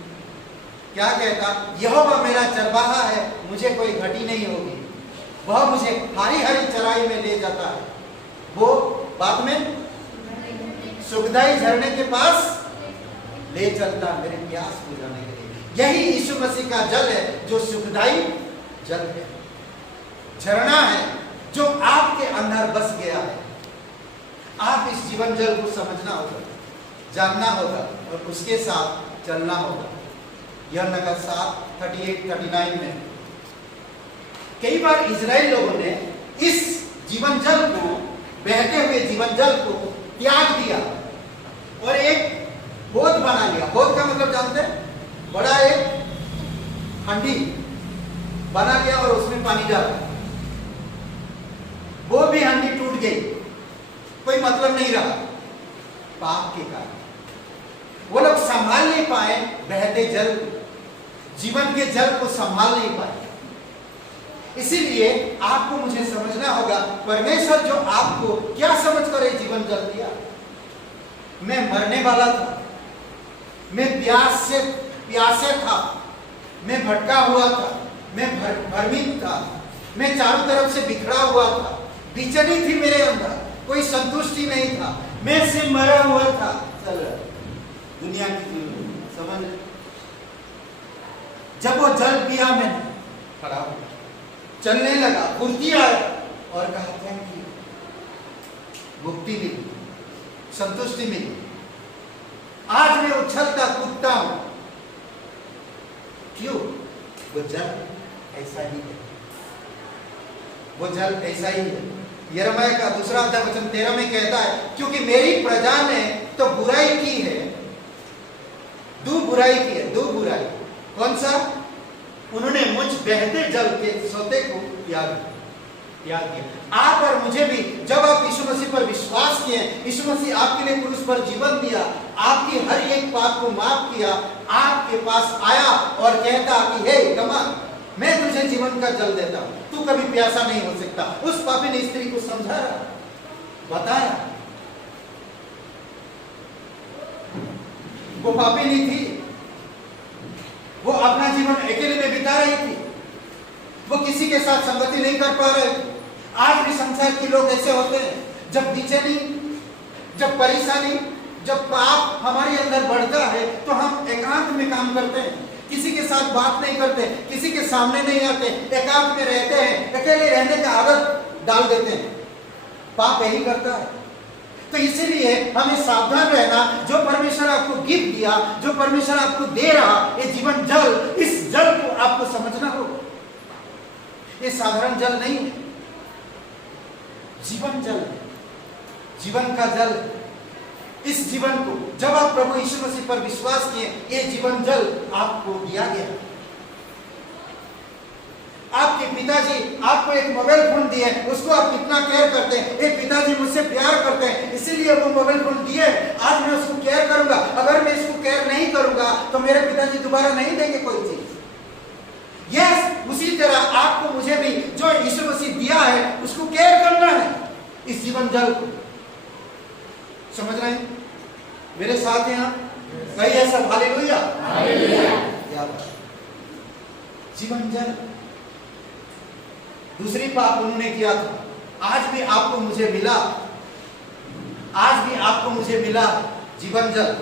क्या कहता, यहोवा मेरा चरवाहा है, मुझे कोई घटी नहीं होगी, वह मुझे हरी हरी चराई में ले जाता है, वो बाद में सुखदाई झरने के पास ले चलता मेरे प्यास बुझाने के लिए। यही यीशु मसीह का जल है जो सुखदाई जल है, झरना है जो आपके अंदर बस गया है। आप इस जीवन जल को समझना होगा, जानना होगा और उसके साथ चलना होगा। यह नगर 7:38-39 में कई बार इजराइल लोगों ने इस जीवन जल को, बहते हुए जीवन जल को त्याग दिया और एक होद बना लिया। होद का मतलब जानते हैं? बड़ा एक हंडी बना लिया और उसमें पानी डाला, वो भी हंडी टूट गई, कोई मतलब नहीं रहा पाप के कारण। वो लोग संभाल नहीं पाए बहते जल, जीवन के जल को संभाल नहीं पाए। इसीलिए आपको मुझे समझना होगा, परमेश्वर जो आपको क्या समझकर ये जीवन जल दिया। मैं मरने वाला था, मैं प्यासे था, मैं भटका हुआ था, मैं भ्रमित था, मैं चारों तरफ से बिखरा हुआ था, बेचैनी थी मेरे अंदर, कोई संतुष्टि नहीं था, मैं से मरा हुआ था। चल दुनिया की समझ। जब वो जल पिया मैंने, खड़ा हो चलने लगा, फुर्ती आया और कहा थैंक यू, मुक्ति मिली, संतुष्टि मिली। आज मैं उछलता कूदता हूं। क्यों? वो जल ऐसा ही है, वो जल ऐसा ही है। यिर्मयाह का 2:13 में कहता है, क्योंकि मेरी प्रजा ने तो बुराई की है, दो बुराई की है, दो बुराई। कौन सा? उन्होंने मुझ बहते जल के सोते को त्याग किया। आप और मुझे भी, जब आप यीशु मसीह पर विश्वास किए, यीशु मसीह आपके लिए क्रूस पर जीवन दिया, आपकी हर एक पाप को माफ किया, आपके पास आया और कहता कि हे कमान, मैं तुझे जीवन का जल देता हूं, तू कभी प्यासा नहीं हो सकता। उस पापी स्त्री को समझाया, बताया। वो पापी नहीं थी, वो अपना जीवन अकेले में बिता रही थी, वो किसी के साथ संगति नहीं कर पा रहे थे। आज भी संसार के लोग ऐसे होते हैं, जब बेचैनी, जब परेशानी, जब पाप हमारे अंदर बढ़ता है तो हम एकांत में काम करते हैं, किसी के साथ बात नहीं करते, किसी के सामने नहीं आते, एकांत में रहते हैं, अकेले रहने का आदत डाल देते हैं। पाप यही करता है। तो इसीलिए हमें सावधान रहना। जो परमेश्वर आपको गिफ्ट दिया, जो परमेश्वर आपको दे रहा, ये जीवन जल, इस जल को आपको समझना होगा। ये साधारण जल नहीं है, जीवन जल, जीवन का जल। इस जीवन को जब आप प्रभु यीशु मसीह पर विश्वास किए, ये जीवन जल आपको दिया गया। आपके पिताजी आपको एक मोबाइल फोन दिए, उसको आप कितना केयर करते हैं। एक पिताजी मुझसे प्यार करते हैं, इसीलिए वो मोबाइल फोन दिए। आज मैं उसको केयर करूंगा। अगर मैं इसको केयर नहीं करूंगा तो मेरे पिताजी दोबारा नहीं देंगे कोई चीज। यस, उसी तरह आपको मुझे भी जो यीशु मसीह दिया है उसको केयर करना है, इस जीवन जल को। समझ रहे हैं? मेरे साथ हैं आप? कहिए सब हालेलुया। जीवन जल। दूसरी पाप उन्होंने किया था, आज भी आपको मुझे मिला, आज भी आपको मुझे मिला जीवन जल।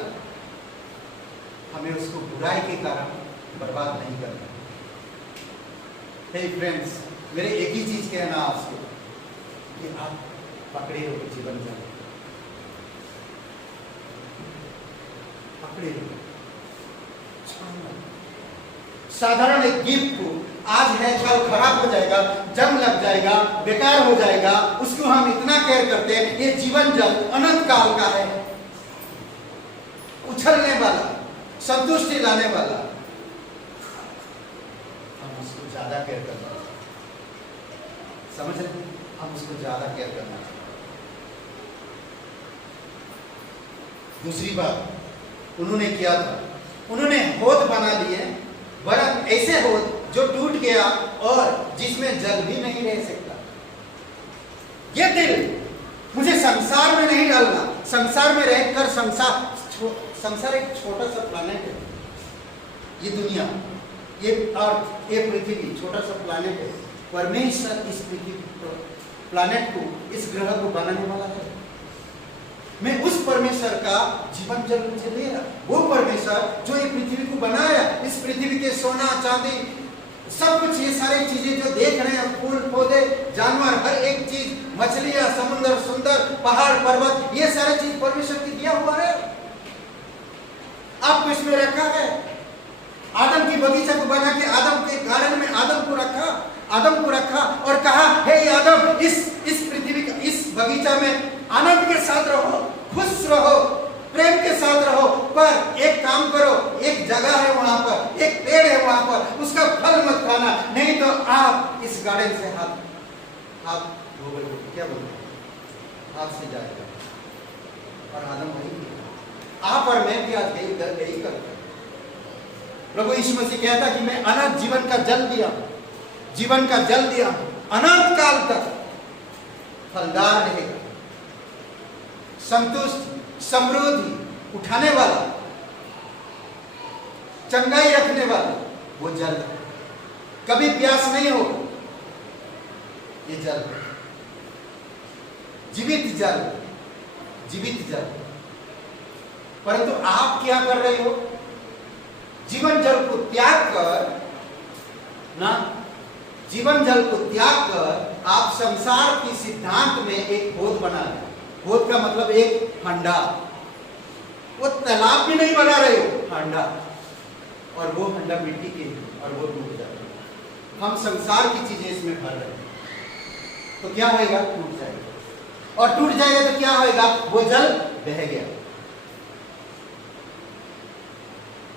हमें उसको बुराई के कारण बर्बाद नहीं करना। हे फ्रेंड्स, मेरे एक ही चीज कहना आपसे कि आप पकड़े हो जीवन जल, पकड़े हो। साधारण एक गिफ्ट को आज है कल खराब हो जाएगा, जंग लग जाएगा, बेकार हो जाएगा, उसको हम इतना केयर करते हैं। ये जीवन जल अनंत काल का है, उछलने वाला, संतुष्टि लाने वाला। हम उसको ज्यादा केयर करना चाहिए। समझ रहे? हम उसको ज्यादा केयर करना चाहिए। दूसरी बात उन्होंने किया था, उन्होंने होद बना लिए, वरन ऐसे होद जो टूट गया और जिसमें जल भी नहीं रह सकता। ये दिल मुझे संसार में नहीं डालना। संसार में रहकर, संसार एक छोटा सा प्लैनेट है, ये दुनिया, ये अर्थ, ये पृथ्वी छोटा सा प्लैनेट है। परमेश्वर इस पृथ्वी प्लैनेट को, इस ग्रह को बनाने वाला है। मैं उस परमेश्वर का जीवन जल मुझे ले रहा। वो परमेश्वर जो ये पृथ्वी को बनाया, इस पृथ्वी के सोना चांदी सब कुछ, ये सारी चीजें जो देख रहे हैं, फूल पौधे जानवर, हर एक चीज, मछलियां, समुद्र, सुंदर पहाड़ पर्वत, ये सारी चीज परमेश्वर की दिया हुआ है, आपको इसमें रखा है। आदम की बगीचा को बना के आदम के गार्डन में आदम को रखा और कहा, हे आदम, इस पृथ्वी का, इस बगीचा में आनंद के साथ रहो, खुश रहो, प्रेम के साथ रहो, पर एक काम करो, एक जगह है वहां पर, एक पेड़ है वहां पर, उसका फल मत खाना, नहीं तो आप इस गार्डन से हाथ धोगे। क्या बोलते, हाथ से जाएगा। और आदम वही किया। आप और मैं भी आज यही करते। प्रभु यीशु मसीह कहता कि मैं अनंत जीवन का जल दिया, जीवन का जल दिया, अनंत काल तक फलदार रहेगा, संतुष्ट, समृद्धि उठाने वाला, चंगाई रखने वाला वो जल। कभी प्यास नहीं होगा। ये जल, जीवित जल, जीवित जल। परंतु आप क्या कर रहे हो? जीवन जल को त्याग कर ना, जीवन जल को त्याग कर आप संसार की सिद्धांत में एक बोध बना रहे हो। बोध का मतलब एक हंडा, वो तालाब भी नहीं बना रहे हो, हंडा, और वो हंडा मिट्टी के और वो टूट जाता है। हम संसार की चीजें इसमें भर रहे हैं, तो क्या होएगा? टूट जाएगा। और टूट जाएगा तो क्या होएगा? वो जल बह गया,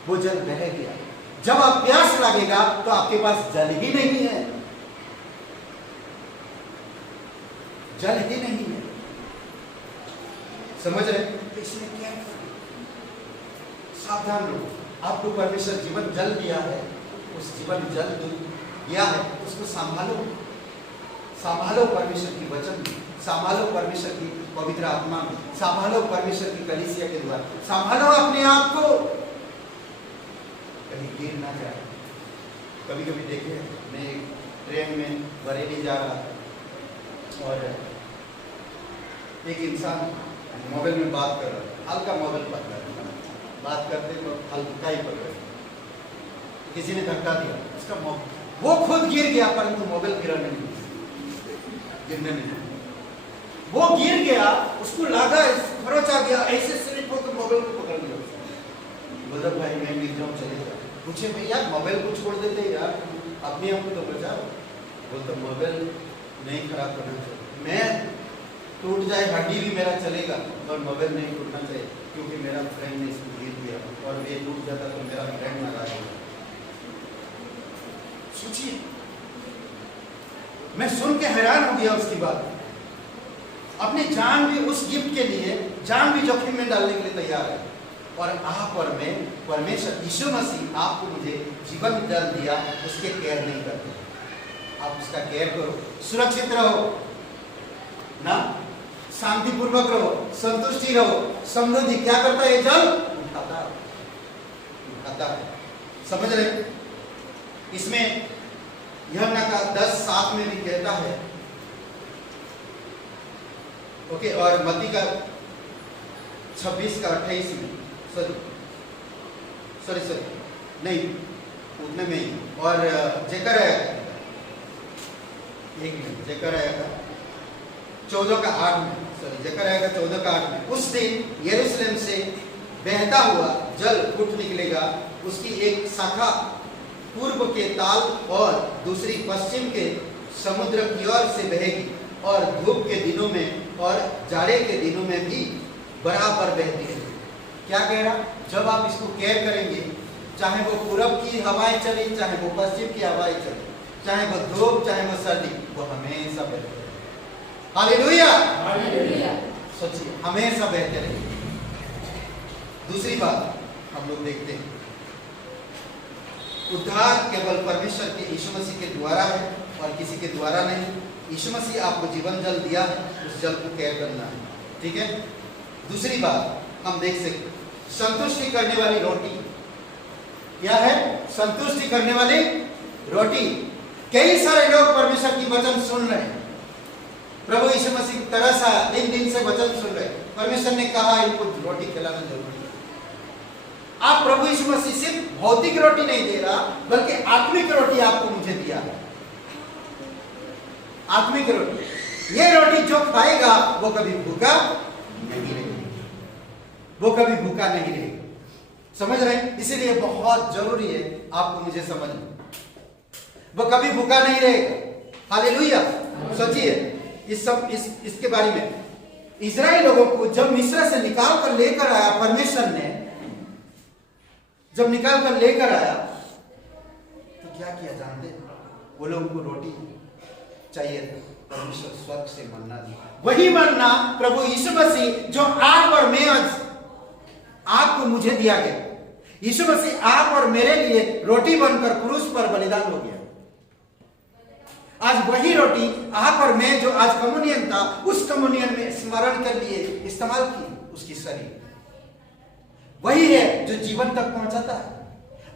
वो जल बह गया। जब आप प्यास लगेगा तो आपके पास जल ही नहीं है, जल ही नहीं है। समझ रहे? तो इसमें क्या करें? सावधान रहो। आपको परमेश्वर जीवन जल दिया है, उस जीवन जल जो दिया है उसको संभालो, संभालो परमेश्वर की वचन में, संभालो परमेश्वर की पवित्र आत्मा में, संभालो परमेश्वर की कलीसिया के द्वारा, संभालो अपने आप को, कहीं गिर ना जाए। कभी कभी देखे, मैं ट्रेन में बरेली जा रहा था और एक इंसान मोबाइल में बात कर रहा था, हल्का मोबाइल पकड़ा, बात करते तो हल्का ही पकड़ा, किसी ने धक्का दिया, उसका वो खुद गिर गया, परंतु मोबाइल गिरने नहीं, वो गिर गया, उसको लगा खरोच आ गया, ऐसे स्लिप होकर मोबाइल को पकड़ लिया। बोला भाई मैं गिर जाऊँ, चले जाओ। पूछे भैया मोबाइल को छोड़ देते यार, अपने आप को तो बचाओ। बोलते मोबाइल नहीं खराब करना चाहिए, मैं टूट जाए हड्डी भी मेरा चलेगा, और मोबाइल नहीं टूटना चाहिए, क्योंकि मेरा फ्रेंड ने इसको गिर दिया और ये टूट जाता तो मेरा फ्रेंड नाराज होगा। सोचिए, मैं सुन के हैरान हो गया उसकी बात। अपनी जान भी उस गिफ्ट के लिए, जान भी जोखिम में डालने के लिए तैयार है। और आप और मैं, परमेश्वर यीशु मसीह आपको मुझे जीवन जल दिया, उसके केयर नहीं करते। आप उसका केयर करो, सुरक्षित रहो ना, शांतिपूर्वक रहो, संतुष्टि रहो, समृद्धि। क्या करता है? जल उठाता है। समझ रहे? इसमें यूहन्ना का 10:7 में भी कहता है, ओके, और मत्ती का 26 का 28 में, सॉरी नहीं, उतने में ही। और जेकरया एक मिनट, जेकरया का 14 का 8 में, जेकरया का 14 का 8 में, उस दिन यरूशलेम से बहता हुआ जल फूट निकलेगा, उसकी एक शाखा पूर्व के ताल और दूसरी पश्चिम के समुद्र की ओर से बहेगी, और धूप के दिनों में और जाड़े के दिनों में भी बराबर बहती है। क्या कह रहा? जब आप इसको केयर करेंगे, चाहे वो पूरब की हवाएं चले, चाहे वो पश्चिम की हवाएं चले, चाहे वो धूप, चाहे वो सर्दी, वो हमेशा बहते रहेगी। Hallelujah, hallelujah. सोचिए, हमेशा बहते रहेगी। दूसरी बात हम लोग देखते हैं, उद्धार केवल परमेश्वर के यीशु मसीह के द्वारा है और किसी के द्वारा नहीं। यीशु मसीह आपको जीवन जल दिया है, उस जल को केयर करना है, ठीक है। दूसरी बात हम देख सकते, संतुष्टि करने वाली रोटी क्या है? संतुष्टि करने वाली रोटी। कई सारे लोग परमेश्वर की वचन सुन रहे हैं, प्रभु यीशु मसीह की तरह सा दिन से वचन सुन रहे हैं, परमेश्वर ने कहा इनको रोटी खिलाना जरूरी है। आप प्रभु यीशु मसीह सिर्फ भौतिक रोटी नहीं दे रहा, बल्कि आत्मिक रोटी आपको मुझे दिया है, आत्मिक रोटी। ये रोटी जो खाएगा वो कभी भूखा नहीं रहेगा, वो कभी भूखा नहीं रहेगा। समझ रहे हैं? इसीलिए बहुत जरूरी है आपको मुझे समझना, वो कभी भूखा नहीं रहेगा। हालेलुया। सोचिए इसके बारे में, इजराइल लोगों को जब मिस्र से निकाल कर लेकर आया परमेश्वर ने, जब निकाल कर लेकर आया तो क्या किया जानते? वो लोगों को रोटी चाहिए था, परमेश्वर स्वर्ग से मन्ना दिया। वही मन्ना प्रभु यीशु मसीह जो आप और मैं आज आपको मुझे दिया गया। यीशु मसीह आप और मेरे लिए रोटी बनकर क्रूस पर बलिदान हो गया। आज वही रोटी आप और मैं जो आज कम्युनियन था, उस कम्युनियन में स्मरण के लिए इस्तेमाल की, उसकी शरीर वही है जो जीवन तक पहुंचाता है।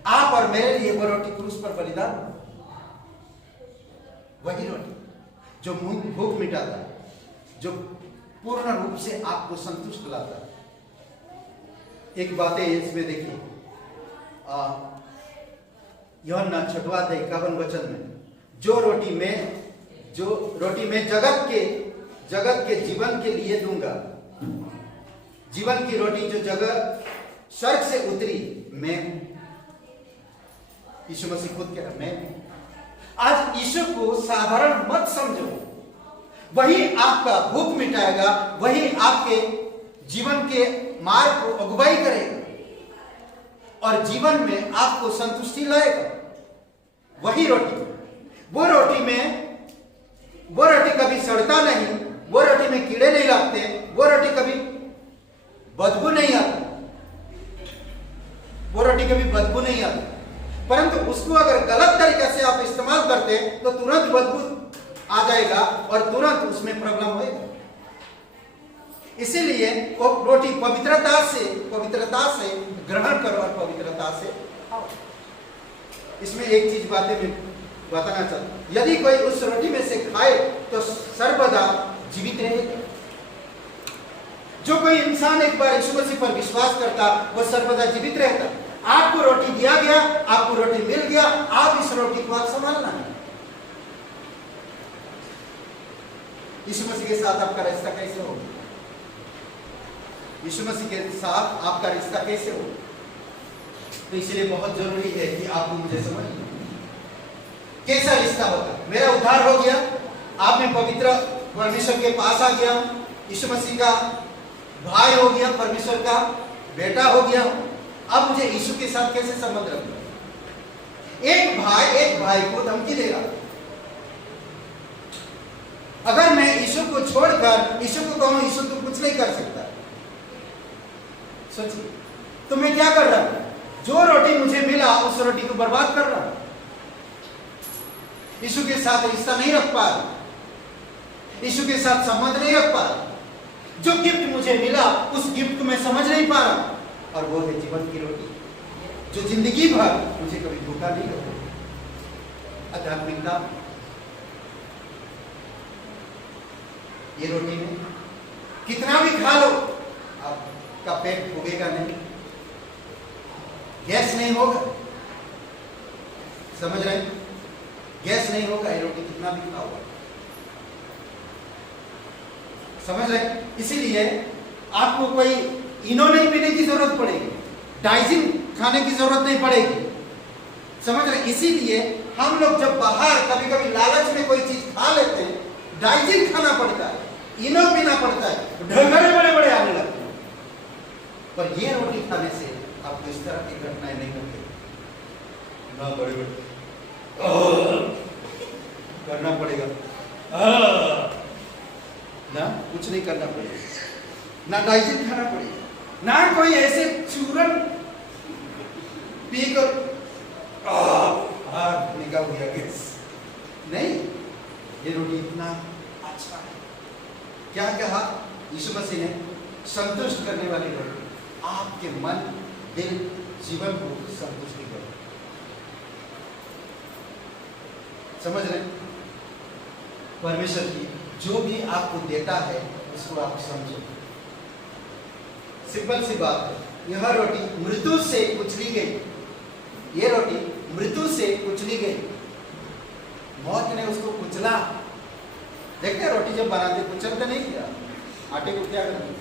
आप और मेरे लिए वो रोटी क्रूस पर बलिदान। वही रोटी जो भूख मिटाता है, जो पूर्ण रूप से आपको संतुष्ट लाता है। एक बात है इसमें देखिए, यूहन्ना 6वां अध्याय 51 वचन में, जो रोटी मैं जगत के जीवन के लिए दूंगा, जीवन की रोटी जो जगत स्वर्ग से उतरी, मैं हूं। यीशु मसीह खुद कह रहा, मैं हूं। आज यीशु को साधारण मत समझो, वही आपका भूख मिटाएगा, वही आपके जीवन के मार्ग को अगुवाई करेगा और जीवन में आपको संतुष्टि लाएगा। वही रोटी, वो रोटी कभी सड़ता नहीं, वो रोटी में कीड़े नहीं लगते, वो रोटी कभी बदबू नहीं आती, वो रोटी कभी बदबू नहीं आती। परंतु उसको अगर गलत तरीके से आप इस्तेमाल करते तो तुरंत बदबू आ जाएगा और तुरंत उसमें प्रॉब्लम होएगा। इसीलिए वो रोटी पवित्रता से ग्रहण करो और पवित्रता से खाओ। इसमें एक चीज बातें मैं बताना चाहता हूं, यदि कोई उस रोटी में से खाए तो सर्वदा जीवित रहेगा। जो कोई इंसान एक बार यीशु मसीह पर विश्वास करता, वो सर्वदा जीवित रहता। आपको रोटी दिया गया, आपको रोटी मिल गया, आप इस रोटी को आप संभालना है। यीशु मसीह के साथ आपका रिश्ता कैसे होगा? यीशु मसीह के साथ आपका रिश्ता कैसे हो? तो इसलिए बहुत जरूरी है कि आपको मुझे समझिए कैसा रिश्ता होगा। मेरा उद्धार हो गया, आप में पवित्र परमेश्वर के पास आ गया, यीशु मसीह का भाई हो गया, परमेश्वर का बेटा हो गया। अब मुझे यीशु के साथ कैसे संबंध रखना? एक भाई को धमकी देगा। अगर मैं यीशु को छोड़कर यीशु को कहूं यीशु तो कुछ नहीं कर सकता, सोचिए, तो मैं क्या कर रहा हूं? जो रोटी मुझे मिला उस रोटी को बर्बाद कर रहा हूं। यीशु के साथ रिश्ता नहीं रख पा रहा, यीशु के साथ संबंध नहीं रख पा रहा। जो गिफ्ट मुझे मिला उस गिफ्ट को मैं समझ नहीं पा रहा, और वो है जीवन की रोटी जो जिंदगी भर मुझे कभी भूखा नहीं रखा। आध्यात्मिकता, ये रोटी में कितना भी खा लो आपका पेट भूखेगा नहीं, गैस नहीं होगा। समझ रहे? गैस नहीं होगा, ये रोटी कितना भी खाओ। समझ रहे? इसीलिए आपको कोई इनो नहीं पीने की जरूरत पड़ेगी, डाइजिन खाने की जरूरत नहीं पड़ेगी। समझ रहे? इसीलिए हम लोग जब बाहर कभी कभी लालच में कोई चीज खा लेते हैं, डाइजिन खाना पड़ता है, इनो पीना पड़ता है, ढंगरे बड़े बड़े आने लगते हैं। पर ये रोटी खाने से आपको इस तरह की घटनाएं नहीं होती ना, बड़े बड़े करना पड़ेगा ना, कुछ नहीं करना पड़ेगा, ना डाइजेस्ट खाना पड़ेगा, ना कोई ऐसे चूरन पीकर निकाल दिया गैस नहीं। ये रोटी इतना अच्छा है। क्या कहा यीशु मसीह ने? संतुष्ट करने वाली रोटी, आपके मन दिल जीवन को संतुष्टि करो। समझ रहे? परमेश्वर की जो भी आपको देता है उसको आप समझो। सिंपल सी बात है, यह रोटी मृत्यु से कुचली गई, ये रोटी मृत्यु से कुचली गई, मौत ने उसको कुचला। देखते रोटी जब बनाते कुचलते नहीं किया, आटे को क्या करते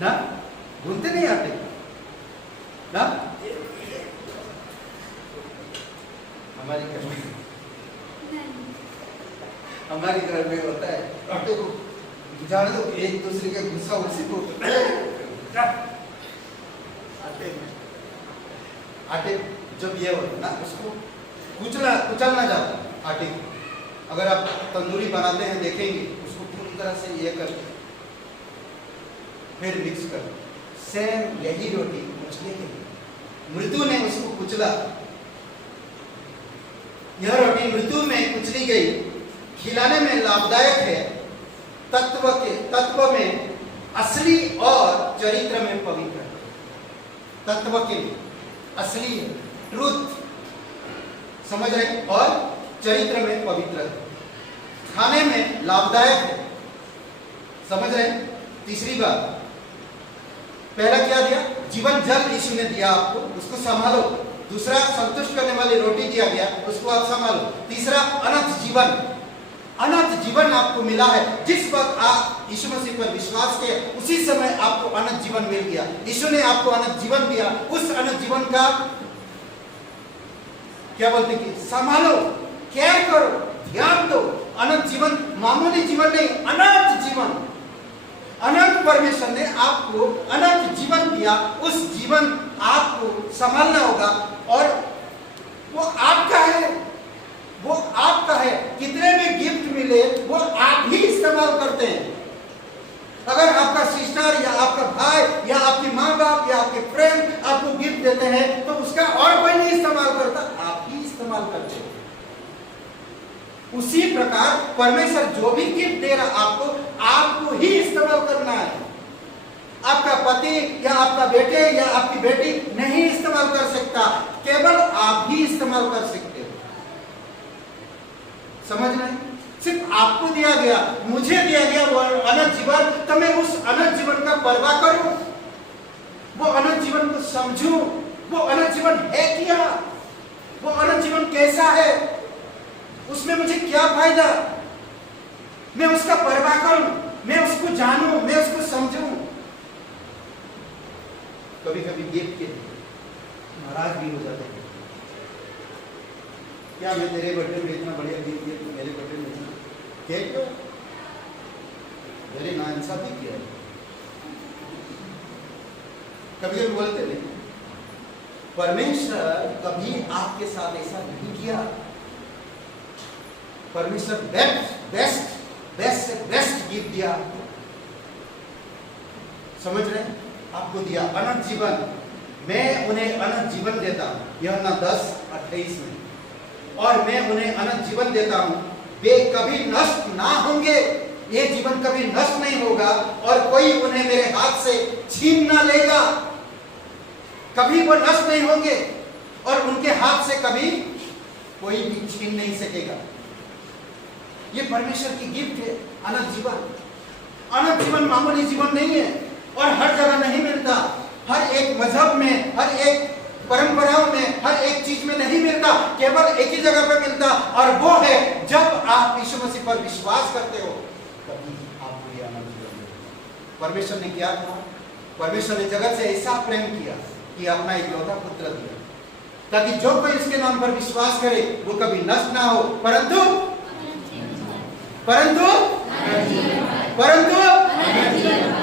ना, भूनते नहीं आटे ना। हमारे घर में होता है, आटे को जान दो, एक दूसरे का गुस्सा उसी को आटे जब ये हो ना, उसको कुचलना जाता आटे को। अगर आप तंदूरी बनाते हैं देखेंगे, उसको पूरी तरह से ये करके फिर मिक्स कर। सेम यही रोटी कुचली गई, मृत्यु ने उसको कुचला। यह रोटी मृत्यु में कुचली गई, खिलाने में लाभदायक है, तत्व में असली और चरित्र में पवित्र है। तत्व के लिए असली है, ट्रूथ। समझ रहे हैं? और चरित्र में पवित्र है, खाने में लाभदायक है, समझ रहे हैं? तीसरी बात, पहला क्या दिया? जीवन जल यीशु ने दिया आपको, उसको संभालो। दूसरा, संतुष्ट करने वाली रोटी दिया गया, उसको आप संभालो। तीसरा, अनंत जीवन, अनंत जीवन आपको मिला है। जिस वक्त आप यीशु मसीह पर विश्वास किए उसी समय आपको अनंत जीवन मिल गया। यीशु ने आपको अनंत जीवन दिया। उस अनंत जीवन का क्या बोलते कि संभालो, केयर करो, ध्यान दो। अनंत जीवन मामूली जीवन नहीं, अनंत जीवन। अनंत परमेश्वर ने आपको अनंत जीवन दिया। उस जीवन आपको संभालना होगा और वो आपका है, वो आपका है। कितने भी गिफ्ट मिले वो आप ही इस्तेमाल करते हैं। अगर आपका सिस्टर या आपका भाई या आपके माँ बाप या आपके फ्रेंड आपको गिफ्ट देते हैं तो उसका और कोई नहीं इस्तेमाल करता, आप ही इस्तेमाल करते हैं। उसी प्रकार परमेश्वर जो भी गिफ्ट दे रहा आपको ही इस्तेमाल करना है। आपका पति या आपका बेटे या आपकी बेटी नहीं इस्तेमाल कर सकता, केवल आप ही इस्तेमाल कर सकते हो। समझ रहे हैं? सिर्फ आपको दिया गया, मुझे दिया गया वो अनंत जीवन, तो मैं उस अनंत जीवन का परवाह करूं, वो अनंत जीवन को समझूं। वो अनंत जीवन है क्या, वो अनंत जीवन कैसा है, उसमें मुझे क्या फायदा, मैं उसका परवाह करूं, मैं उसको जानूं, मैं उसको समझूं। कभी कभी देख के नाराज भी हो जाते हैं। क्या मैं तेरे बर्थडे में इतना बढ़िया गिफ्ट दिया, तो मेरे बर्थडे में इतना क्यों? मेरे नाइंसाफी किया। कभी कभी बोलते नहीं, परमेश्वर कभी आपके साथ ऐसा नहीं किया। परमेश्वर बेस्ट से बेस्ट गिफ्ट दिया आपको। समझ रहे हैं? आपको दिया अनंत जीवन। मैं उन्हें अनंत जीवन देता हूं, यूहन्ना 10:28 में। और मैं उन्हें अनंत जीवन देता हूं, वे कभी नष्ट ना होंगे। ये जीवन कभी नष्ट नहीं होगा और कोई उन्हें मेरे हाथ से छीन ना लेगा। कभी वो नष्ट नहीं होंगे और उनके हाथ से कभी कोई भी छीन नहीं सकेगा। ये परमेश्वर की गिफ्ट है, अनंत जीवन। अनंत जीवन मामूली जीवन नहीं है और हर जगह नहीं मिलता। हर एक मजहब में, हर एक परंपराओं में, हर एक चीज में नहीं मिलता, केवल एक ही जगह पर मिलता और वो है जब आप यीशु मसीह पर विश्वास करते हो, तभी आपको ये अनंत जीवन मिलता। परमेश्वर ने क्या कहा? परमेश्वर ने जगत से ऐसा प्रेम किया कि अपना इकलौता पुत्र दिया, ताकि जो कोई इसके नाम पर विश्वास करे वो कभी नष्ट ना हो, परंतु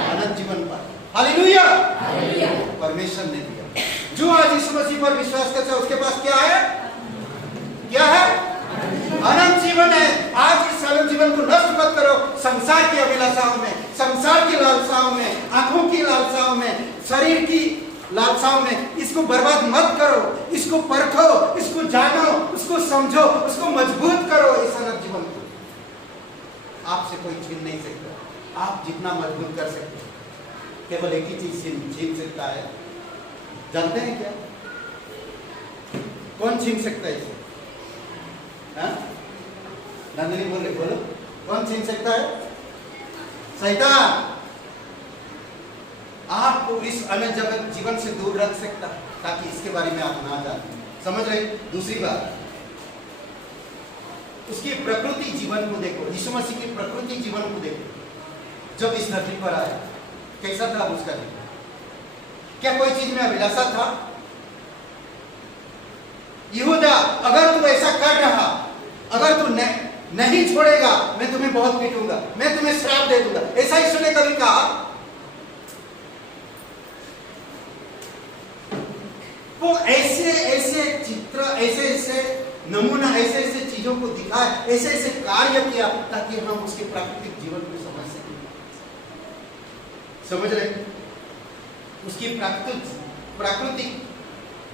अनंत जीवन पाए। हालेलुया! परमेश्वर ने दिया। जो आज यीशु मसीह पर विश्वास करता है उसके पास क्या है? क्या है? अनंत जीवन है। आज इस अनंत जीवन को नष्ट मत करो संसार की अभिलाषाओं में, संसार की लालसाओं में, आंखों की लालसाओं में, शरीर की लालसाओं में। इसको बर्बाद मत करो, इसको परखो, इसको जानो, उसको समझो, उसको मजबूत करो। इस अनंत जीवन को आपसे कोई छीन नहीं सकता। आप जितना मजबूत कर सकते हैं, केवल एक ही चीज छीन सकता है। जानते हैं क्या? कौन छीन सकता है इसे? नंदिनी बोलो, कौन छीन सकता है? शैतान आपको इस अनंत जगत जीवन से दूर रख सकता है, ताकि इसके बारे में आप ना जाने। समझ रहे? दूसरी बात, उसकी प्रकृति जीवन को देखो। यीशु मसीह की प्रकृति जीवन को देखो। जब इस धरती पर आया कैसा था उसका जीवन? क्या कोई चीज में अभिलाषा था? यहूदा, अगर तू ऐसा कर रहा, अगर तू नहीं छोड़ेगा, मैं तुम्हें बहुत पीटूंगा, मैं तुम्हें श्राप दे दूंगा, ऐसा यीशु ने कभी कहा? वो ऐसे चित्र, ऐसे नमूना, ऐसे चीजों को दिखाए, ऐसे कार्य किया ताकि हम उसके प्राकृतिक जीवन को समझ सकें। समझ रहे? उसकी प्राकृतिक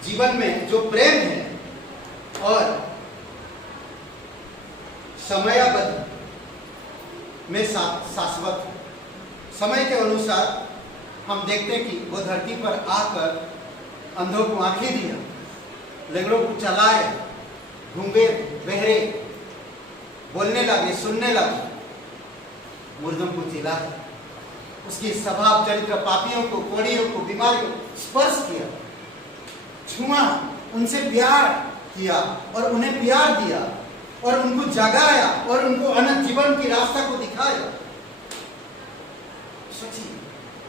जीवन में जो प्रेम है और समयाबद्ध में शाश्वत समय के अनुसार हम देखते हैं कि वो धरती पर आकर अंधों को आंखें दिया, लंगड़ों को चलाए, गूंगे बहरे बोलने लगे, सुनने लगे, मुर्दों को जिला, उसके स्वभाव चरित्र पापियों को, कोड़ियों को, बीमारियों को स्पर्श किया, छुआ, उनसे प्यार किया और उन्हें प्यार दिया और उनको जगाया और उनको अनंत जीवन की रास्ता को दिखाया। सोचिए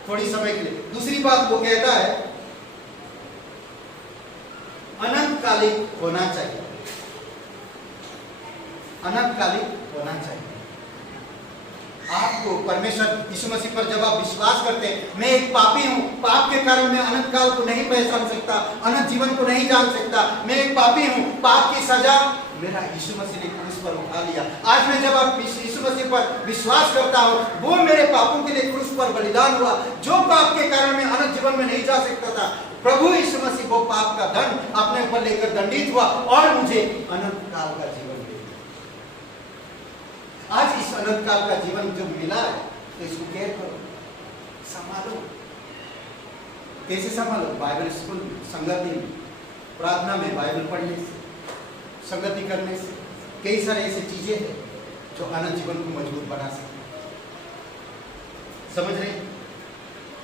थोड़ी समय के लिए। दूसरी बात वो कहता है अनंतकालिक होना चाहिए, अनंतकालिक होना चाहिए। आपको परमेश्वर यीशु मसीह पर जब आप विश्वास करते हैं, मैं एक पापी हूं, पाप के कारण मैं अनंत काल को नहीं पहचान सकता, अनंत जीवन को नहीं जान सकता, मैं एक पापी हूं, पाप की सजा मेरा यीशु मसीह ने क्रूस पर उठा लिया। आज मैं जब आप यीशु मसीह पर विश्वास करता हूं, वो मेरे पापों के लिए क्रूस पर बलिदान हुआ, जो पाप के कारण मैं अनंत जीवन में नहीं जा सकता था, प्रभु यीशु मसीह वो पाप का दंड अपने ऊपर लेकर दंडित हुआ और मुझे अनंत काल का जीवन दे दिया। आज इस अनंत काल का जीवन जो मिला है, तो इसको केयर करो, संभालो। कैसे संभालो? बाइबल स्कूल में, संगति में, प्रार्थना में, बाइबल पढ़ने से, संगति करने से, कई सारे ऐसी चीजें हैं जो अनंत जीवन को मजबूत बना सकते। समझ रहे?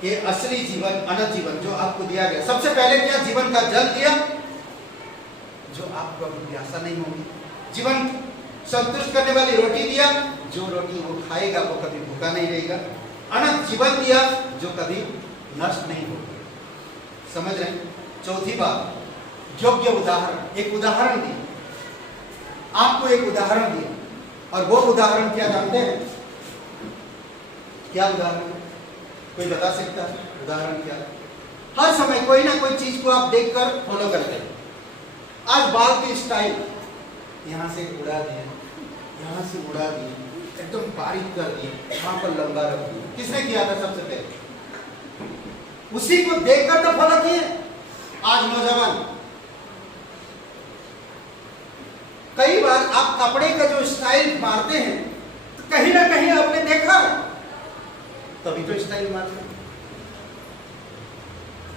ये असली जीवन, अनंत जीवन जो आपको दिया गया। सबसे पहले क्या? जीवन का जल दिया जो आपको अभी प्यासा नहीं होगी। जीवन संतुष्ट करने वाली रोटी दिया, जो रोटी वो खाएगा वो कभी भूखा नहीं रहेगा। अनंत जीवन दिया जो कभी नष्ट नहीं होगा। समझ रहे? चौथी बात, योग्य उदाहरण। एक उदाहरण दिया, आपको एक उदाहरण दिया, और वो उदाहरण क्या जानते हैं? क्या उदाहरण? कोई बता सकता है उदाहरण क्या? हर समय कोई ना कोई चीज को आप देखकर फॉलो करते हैं। आज बाल की स्टाइल यहां से उड़ा दिए, यहां से उड़ा दिए, एकदम बारीक कर दिए, वहां पर लंबा रख दिया। किसने किया था सबसे पहले? उसी को देखकर तो फॉलो किए। आज नौजवान, कई बार आप कपड़े का जो स्टाइल मारते हैं तो कहीं ना कहीं आपने देखा, तभी तो स्टाइल मारते,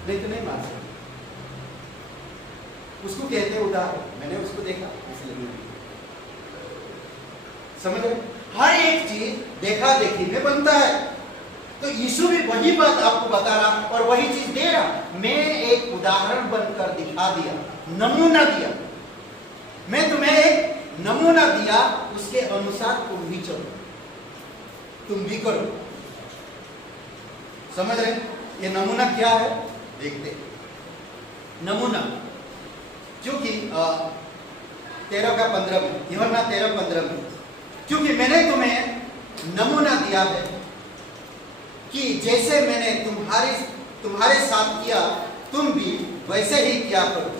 नहीं तो नहीं मार सकते। उसको कहते हैं उदाहरण। मैंने उसको देखा इसलिए नहीं। समझ रहे? हर एक चीज देखा देखी में बनता है। तो यीशु भी वही बात आपको बता रहा और वही चीज दे रहा। मैं एक उदाहरण बनकर दिखा दिया, नमूना दिया। मैं तुम्हें एक नमूना दिया, उसके अनुसार तुम भी चलो, तुम भी करो। समझ रहे? ये नमूना क्या है देखते। नमूना क्योंकि 13:15 में, यूहन्ना 13:15 में, क्योंकि मैंने तुम्हें नमूना दिया है कि जैसे मैंने तुम्हारे साथ किया, तुम भी वैसे ही किया करो,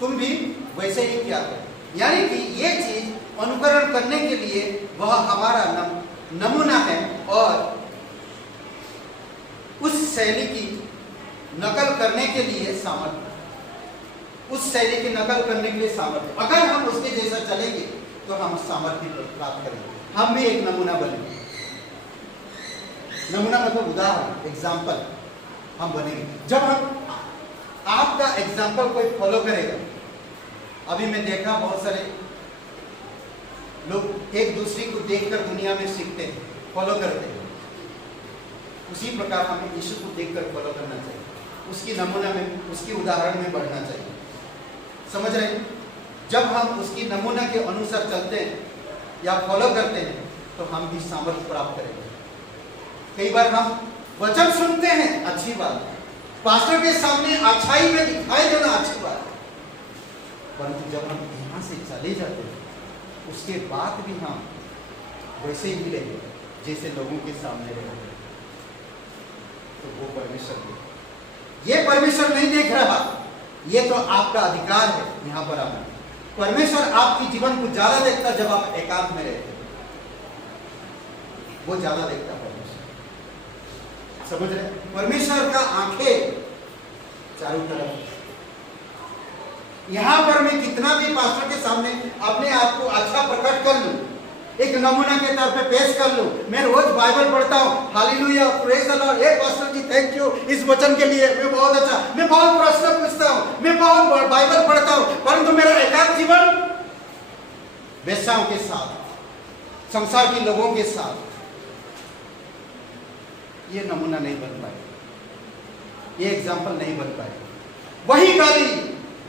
तुम भी वैसे ही किया करो। यानी कि ये चीज अनुकरण करने के लिए वह हमारा नमूना है और उस शैली की नकल करने के लिए सामर्थ्य, उस शैली की नकल करने के लिए सामर्थ्य। अगर हम उसके जैसा चलेंगे तो हम सामर्थ्य प्राप्त करेंगे। हम भी एक नमूना बनेंगे। नमूना मतलब उदाहरण, एग्जाम्पल हम बनेंगे। जब हम आपका एग्जाम्पल कोई फॉलो करेगा। अभी मैं देखा बहुत सारे लोग एक दूसरे को देखकर दुनिया में सीखते हैं, फॉलो करते हैं। उसी प्रकार हमें यीशु को देखकर फॉलो करना चाहिए, उसकी नमूना में, उसकी उदाहरण में बढ़ना चाहिए। समझ रहे हैं? जब हम उसकी नमूना के अनुसार चलते हैं या फॉलो करते हैं तो हम भी सामर्थ्य प्राप्त करेंगे। कई बार हम वचन सुनते हैं, अच्छी बात, पास्टर के सामने अच्छाई में दिखाई देना अच्छी बात, परंतु जब हम यहाँ से चले जाते हैं उसके बाद भी हम वैसे ही रहेंगे जैसे लोगों के सामने रहेंगे, तो वो परमेश्वर देख, ये परमेश्वर नहीं देख रहा। ये तो आपका अधिकार है यहाँ पर आना। परमेश्वर आपकी जीवन को ज्यादा देखता जब आप एकांत में रहते हैं, वो ज्यादा देखता परमेश्वर। समझ रहे? परमेश्वर का आंखें चारों तरफ। यहाँ पर मैं कितना भी पास्टर के सामने अपने आप को अच्छा प्रकट कर लूं, एक एक नमूना के तौर पे पेश कर लूं। मैं रोज बाइबल पढ़ता हूं, हालेलुया, प्रेज द लॉर्ड, हे पास्टर जी थैंक यू इस वचन के लिए, मैं बहुत अच्छा, मैं बहुत प्रश्न पूछता हूं, मैं बहुत बाइबल पढ़ता हूं, परंतु मेरा एकांत जीवन वेश्याओं के साथ, संसार के लोगों के साथ, ये नमूना नहीं बन पाए, ये एग्जाम्पल नहीं बन पाए। वही गाली,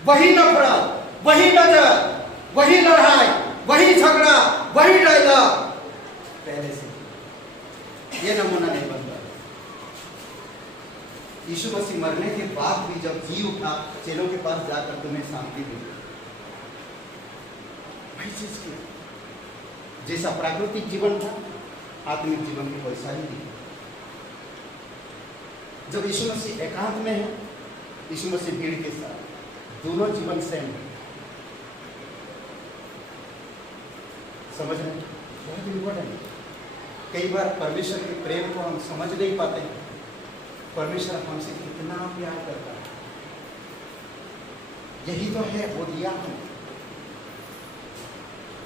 वही नफरत, वही नजर, वही लड़ाई, वही झगड़ा, वही डायलॉग पहले से, ये नमूना नहीं बन पाया। यीशु मसीह मरने के बाद भी जब जी उठा, चेलों के पास जाकर तुम्हें शांति मिली, वही चीज की जैसा प्राकृतिक जीवन था, आत्मिक जीवन भी वैसा ही नहीं। जब यीशु मसीह एकांत में है, यीशु मसीह भीड़ के साथ, दोनों जीवन सेम है। समझ रहे हैं? बहुत इम्पोर्टेंट है। कई बार परमेश्वर के प्रेम को हम समझ नहीं पाते हैं, परमेश्वर हमसे कितना प्यार करता है, यही तो है, वो दिया हमें।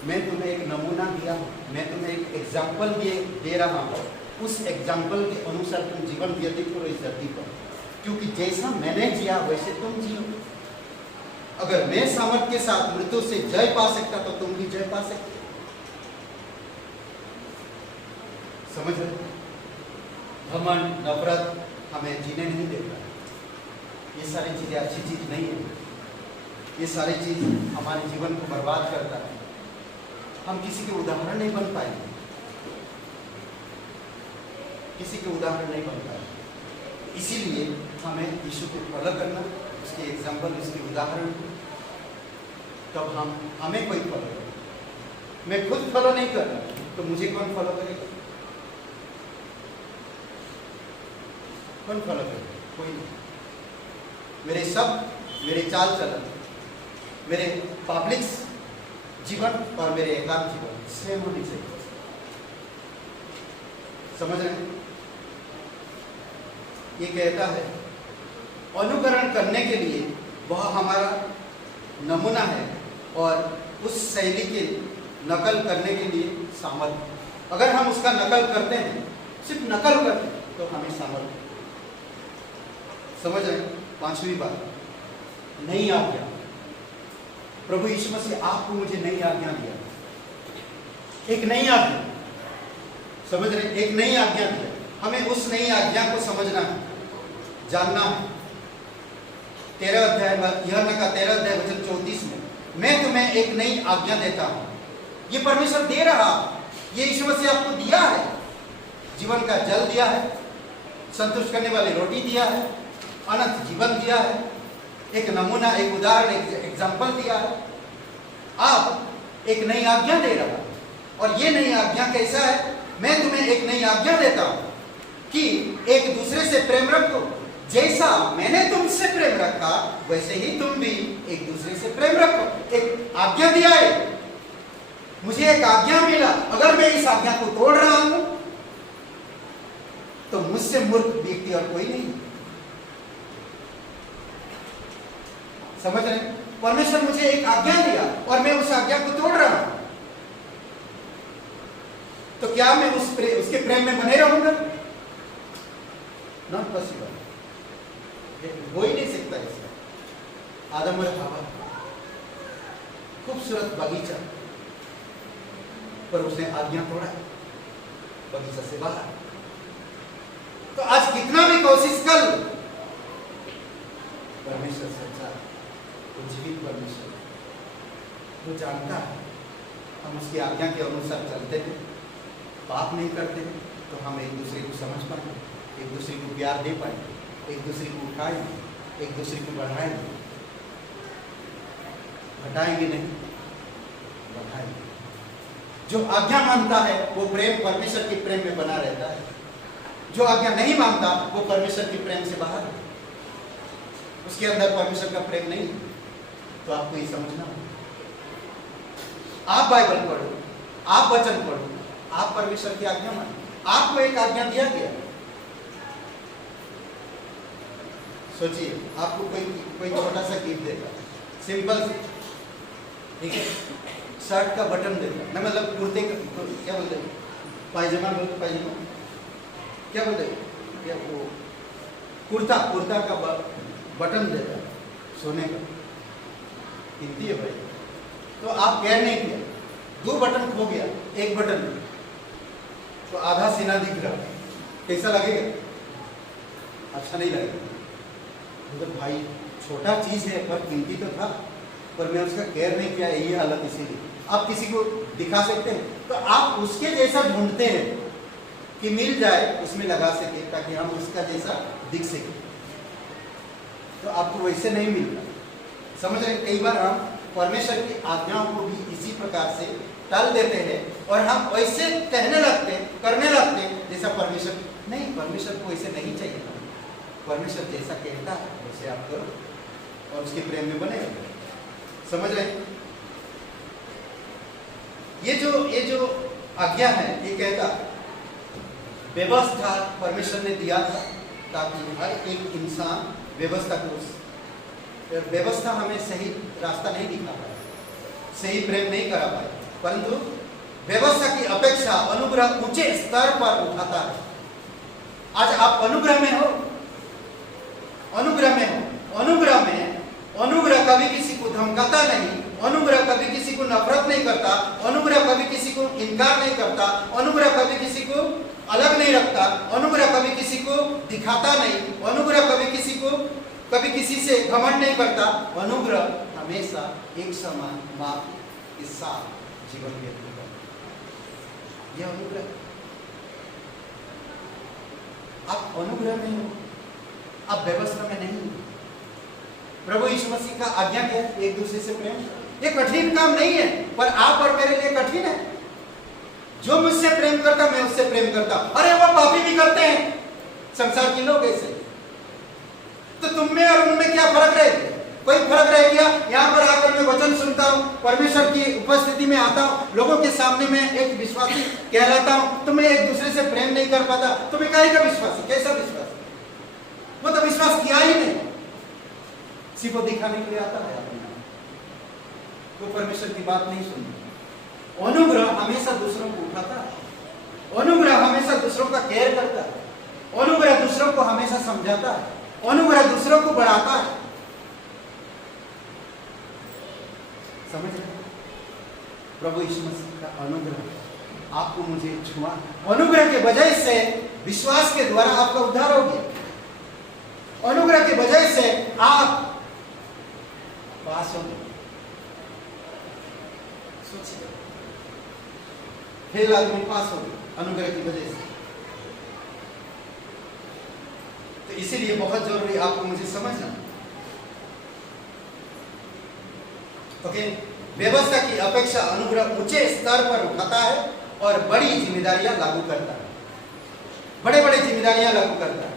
मैं तुम्हें एक नमूना दिया हूं, मैं तुम्हें एक एग्जाम्पल दे रहा हूं, उस एग्जाम्पल के अनुसार तुम जीवन व्यतीत करो इस धरती पर, क्योंकि जैसा मैंने जिया वैसे तुम जियो। अगर मैं सामर्थ के साथ मृत्यु से जय पा सकता तो तुम भी जय पा सकते। समझ रहे? घमंड, नफरत हमें जीने नहीं देता। ये सारी चीजें अच्छी चीज नहीं है, ये सारी चीज हमारे जीवन को बर्बाद करता है। हम किसी के उदाहरण नहीं बन पाएंगे, किसी के उदाहरण नहीं बन पाएंगे। इसीलिए हमें यीशु को फॉलो करना, उसके एग्जाम्पल, उसके उदाहरण, तब हमें कोई फॉलो करे। मैं खुद फॉलो नहीं कर रहा तो मुझे कौन फॉलो करेगा? कौन फॉलो करेगा? कोई नहीं। मेरे शब्द, मेरे चाल चलन, मेरे पब्लिक जीवन और मेरे एकांत जीवन सेम होनी चाहिए। समझ रहे हैं? ये कहता है अनुकरण करने के लिए वह हमारा नमूना है और उस शैली के नकल करने के लिए सामर्थ्य। अगर हम उसका नकल करते हैं, सिर्फ नकल करते हैं, तो हमें सामर्थ्य। समझ रहे हैं? पांचवी बात, नई आज्ञा। प्रभु यीशु मसीह आपको मुझे नई आज्ञा दिया, एक नई आज्ञा। समझ रहे? एक नई आज्ञा दिया, हमें उस नई आज्ञा को समझना है, जानना है। 13 अध्याय यूहन्ना का 13 अध्याय वचन 34 में, मैं तुम्हें एक नई आज्ञा देता हूं। ये परमेश्वर दे रहा, ये यीशु मसीह आपको दिया है, जीवन का जल दिया है, संतुष्ट करने वाली रोटी दिया है, अनंत जीवन दिया है, एक नमूना, एक उदाहरण, एक एग्जाम्पल दिया है। आप एक नई आज्ञा दे रहा, और ये नई आज्ञा कैसा है? मैं तुम्हें एक नई आज्ञा देता हूं कि एक दूसरे से प्रेम रखो, जैसा मैंने तुमसे प्रेम रखा वैसे ही तुम भी एक दूसरे से प्रेम रखो। एक आज्ञा दिया है, मुझे एक आज्ञा मिला, अगर मैं इस आज्ञा को तोड़ रहा हूं तो मुझसे मूर्ख व्यक्ति और कोई नहीं। समझ रहे? परमेश्वर मुझे एक आज्ञा दिया और मैं उस आज्ञा को तोड़ रहा हूं, तो क्या मैं उसके प्रेम में बने रहूंगा? नॉट पॉसिबल, हो ही नहीं सकता। इसका आदम और हवा, खूबसूरत बगीचा, पर उसने आज्ञा तोड़ा, बगीचा से बाहर। तो आज कितना भी कोशिश कर, परमेश्वर सच्चा, वो जीवित परमेश्वर, वो जानता है। हम उसकी आज्ञा के अनुसार चलते हैं, पाप नहीं करते हैं, तो हम एक दूसरे को समझ पाएंगे, एक दूसरे को प्यार दे पाएंगे, एक दूसरे को उठाएंगे, एक दूसरे को बढ़ाएंगे। घटाएंगे नहीं, बढ़ाएंगे। जो आज्ञा मानता है वो प्रेम परमेश्वर के प्रेम में बना रहता है, जो आज्ञा नहीं मानता वो परमेश्वर के प्रेम से बाहर है, उसके अंदर परमेश्वर का प्रेम नहीं। तो आपको ये समझना होगा। आप बाइबल पढ़ो, आप वचन पढ़ो, आप परमेश्वर की आज्ञा मानो। आपको एक आज्ञा दिया गया, सोचिए, आपको कोई छोटा सा गिफ्ट देगा, सिंपल से, ठीक है, शर्ट का बटन देता है, ना मतलब कुर्ते का, क्या बोलते हैं, पायजामा बोलते, पायजामा क्या बोलते हैं, क्या वो कुर्ता, कुर्ता का बटन देता है सोने का, कीमती है भाई। तो आप केयर नहीं किया, 2 बटन खो गया, 1 बटन तो आधा सीना दिख रहा, कैसा लगेगा? अच्छा नहीं लगेगा। मतलब भाई छोटा चीज है पर कीमती तो था, पर मैं उसका केयर नहीं किया, यही हालत। इसीलिए आप किसी को दिखा सकते हैं तो आप उसके जैसा ढूंढते हैं कि मिल जाए, उसमें लगा सके ताकि हम उसका जैसा दिख सके, तो आपको वैसे नहीं मिलता। समझ रहे? कई बार हम परमेश्वर की आज्ञाओं को भी इसी प्रकार से टाल देते हैं और हम वैसे कहने लगते हैं, करने लगते हैं जैसा परमेश्वर नहीं। परमेश्वर को वैसे नहीं चाहिए, परमेश्वर जैसा कहता है वैसे आप करो और उसके प्रेम में बने रहो। समझ रहे? ये जो आज्ञा है, ये कहता व्यवस्था परमेश्वर ने दिया था ताकि हर एक इंसान व्यवस्था को, व्यवस्था हमें सही रास्ता नहीं दिखा पाए, सही प्रेम नहीं करा पाए, परंतु व्यवस्था की अपेक्षा अनुग्रह ऊंचे स्तर पर उठाता है। आज आप अनुग्रह में हो, अनुग्रह में हो, अनुग्रह कभी किसी को धमकाता नहीं, अनुग्रह कभी किसी को नफरत नहीं करता, अनुग्रह कभी किसी को इनकार नहीं करता, अनुग्रह कभी किसी को अलग नहीं रखता, अनुग्रह कभी किसी को दिखाता नहीं, अनुग्रह कभी किसी से घमंड नहीं करता। अनुग्रह हमेशा एक समान माप के साथ जीवन व्यतीत करता है। यह अनुग्रह। आप अनुग्रह में हो, आप व्यवस्था में नहीं हो। प्रभु यीशु मसीह का आज्ञा क्या है? एक दूसरे से प्रेम। ये कठिन काम नहीं है, पर आप और मेरे लिए कठिन है। जो मुझसे प्रेम करता मैं उससे प्रेम करता। अरे वो पापी भी करते हैं, संसार के लोग ऐसे। तो तुम में और उनमें क्या फर्क रह गया? कोई फर्क रह गया? यहाँ पर आकर मैं वचन सुनता हूँ, परमेश्वर की उपस्थिति में आता हूँ, लोगों के सामने मैं एक विश्वासी कहलाता हूँ, तो मैं एक दूसरे से प्रेम नहीं कर पाता, तो मैं काहे का विश्वासी? कैसा विश्वासी? वो तो विश्वास किया ही नहीं, किसी को दिखाने के लिए आता है अपने आप। तो परमेश्वर की बात नहीं सुनता। अनुग्रह हमेशा दूसरों को उठाता है, अनुग्रह हमेशा दूसरों का केयर करता है, अनुग्रह दूसरों को हमेशा समझाता है, अनुग्रह दूसरों को बढ़ाता है। समझ रहे? प्रभु यीशु मसीह का अनुग्रह आपको मुझे छुआ, अनुग्रह के वजह से विश्वास के द्वारा आपका उद्धार हो गया। अनुग्रह के वजह से आप पास हो गए। सोचिए, फेल आदमी पास हो गए अनुग्रह की वजह से। तो इसीलिए बहुत जरूरी आपको मुझे समझना। ओके, व्यवस्था की अपेक्षा अनुग्रह ऊंचे स्तर पर उठाता है और बड़ी जिम्मेदारियां लागू करता है, बड़े बड़े जिम्मेदारियां लागू करता है।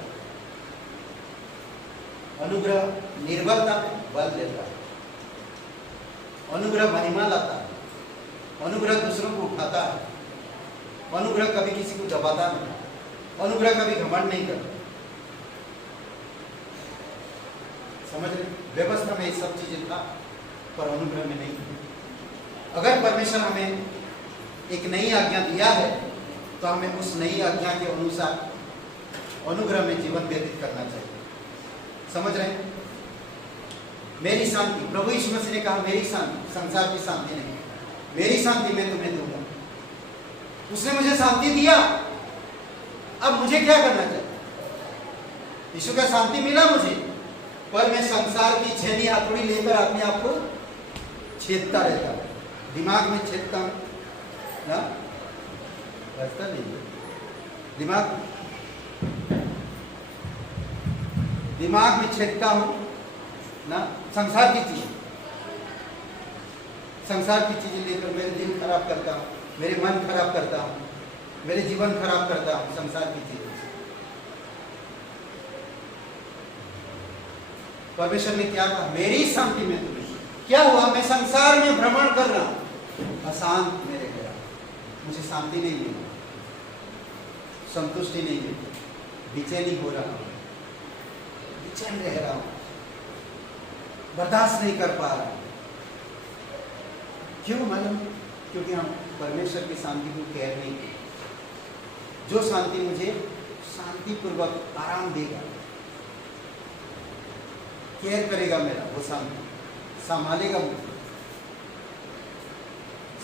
अनुग्रह निर्बलता में बल देता है, अनुग्रह महिमा लाता है, अनुग्रह दूसरों को उठाता है, अनुग्रह कभी किसी को दबाता नहीं, अनुग्रह कभी घमंड नहीं करता। समझ रहे? व्यवस्था में ये सब चीजें था, पर अनुग्रह में नहीं। अगर परमेश्वर हमें एक नई आज्ञा दिया है तो हमें उस नई आज्ञा के अनुसार अनुग्रह में जीवन व्यतीत करना चाहिए। समझ रहे हैं? मेरी शांति, प्रभु यीशु मसीह ने कहा मेरी शांति, संसार की शांति नहीं, मेरी शांति मैं तुम्हें दूंगा। उसने मुझे शांति दिया, अब मुझे क्या करना चाहिए? यीशु का शांति मिला मुझे, पर मैं संसार की छेनी हथौड़ी लेकर अपने आप को छेदता रहता हूं, दिमाग में छेदता हूं ना, रास्ता नहीं है। दिमाग में छेदता हूं ना, संसार की चीजें लेकर मेरे दिल खराब करता हूं, मेरे मन खराब करता हूं, मेरे जीवन खराब करता हूं संसार की चीजों से। परमेश्वर ने क्या कहा? मेरी शांति में तुम्हें। क्या हुआ? मैं संसार में भ्रमण कर रहा हूं, अशांत मेरे गया, मुझे शांति नहीं मिली, संतुष्टि नहीं मिली, बेचैनी हो रहा हूं, बेचैन रह रहा हूं, बर्दाश्त नहीं कर पा रहा हूं। क्यों मालूम? क्योंकि हम परमेश्वर की शांति को केयर नहीं की। जो शांति मुझे शांतिपूर्वक आराम देगा, केयर करेगा मेरा, वो शांति संभालेगा मुझे।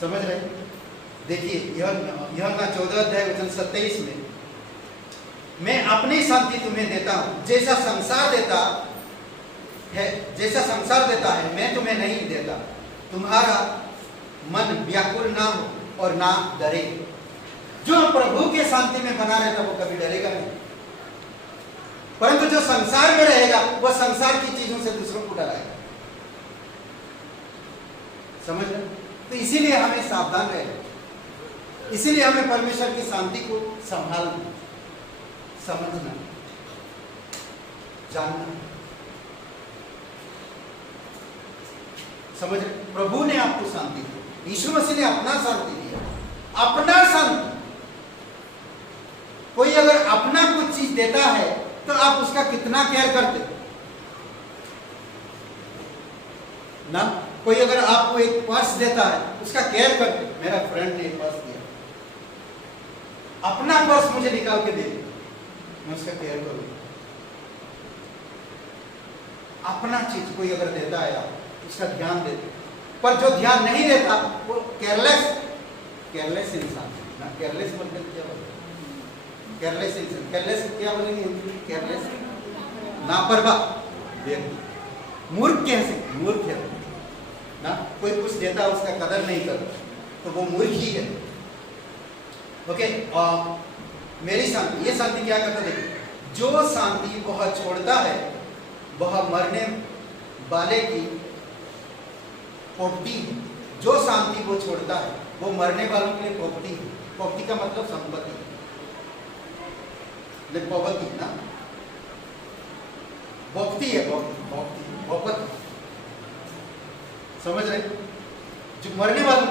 समझ रहे? देखिए यूहन्ना 14 अध्याय वचन 27 में, मैं अपनी शांति तुम्हें देता हूं, जैसा संसार देता है मैं तुम्हें नहीं देता। तुम्हारा मन व्याकुल ना हो और ना डरे। जो प्रभु के शांति में बना रहता वो कभी डरेगा नहीं, परंतु जो संसार में रहेगा वह संसार की चीजों से दूसरों को डराएगा। समझ रहे? तो इसीलिए हमें सावधान रहना, इसीलिए हमें परमेश्वर की शांति को संभालना, समझना, जानना। समझ रहे? प्रभु ने आपको शांति दी, यीशु मसीह ने अपना शांति दिया, अपना शांति। कोई अगर अपना कुछ चीज देता है तो आप उसका कितना केयर करते ना? कोई अगर आपको एक पर्स देता है उसका केयर करते। मेरा फ्रेंड ने एक पर्स दिया, अपना पर्स मुझे निकाल के दे, मैं उसका केयर करूंगा। अपना चीज कोई अगर देता है आप उसका ध्यान देते, पर जो ध्यान नहीं देता वो केयरलेस इंसान ना। केयरलेस मतलब क्या बोलते? केयरलेस इंसान, केयरलेस क्या बोलेंगे? केयरलेस, लापरवाह व्यक्ति, मूर्ख कैसे? मूर्ख है ना। कोई कुछ देता है उसका कदर नहीं करता तो वो मूर्ख ही है। ओके, मेरी शांति, ये शांति क्या करता? देखिए, जो शांति वह छोड़ता है वह मरने वाले की पोपटी है। जो शांति वो छोड़ता है वो मरने वालों के लिए पोपटी है। पोपटी का मतलब संपत्ति, पॉवर्टी ना, भक्ति है, भक्ति। समझ रहे? जो मरने वालों,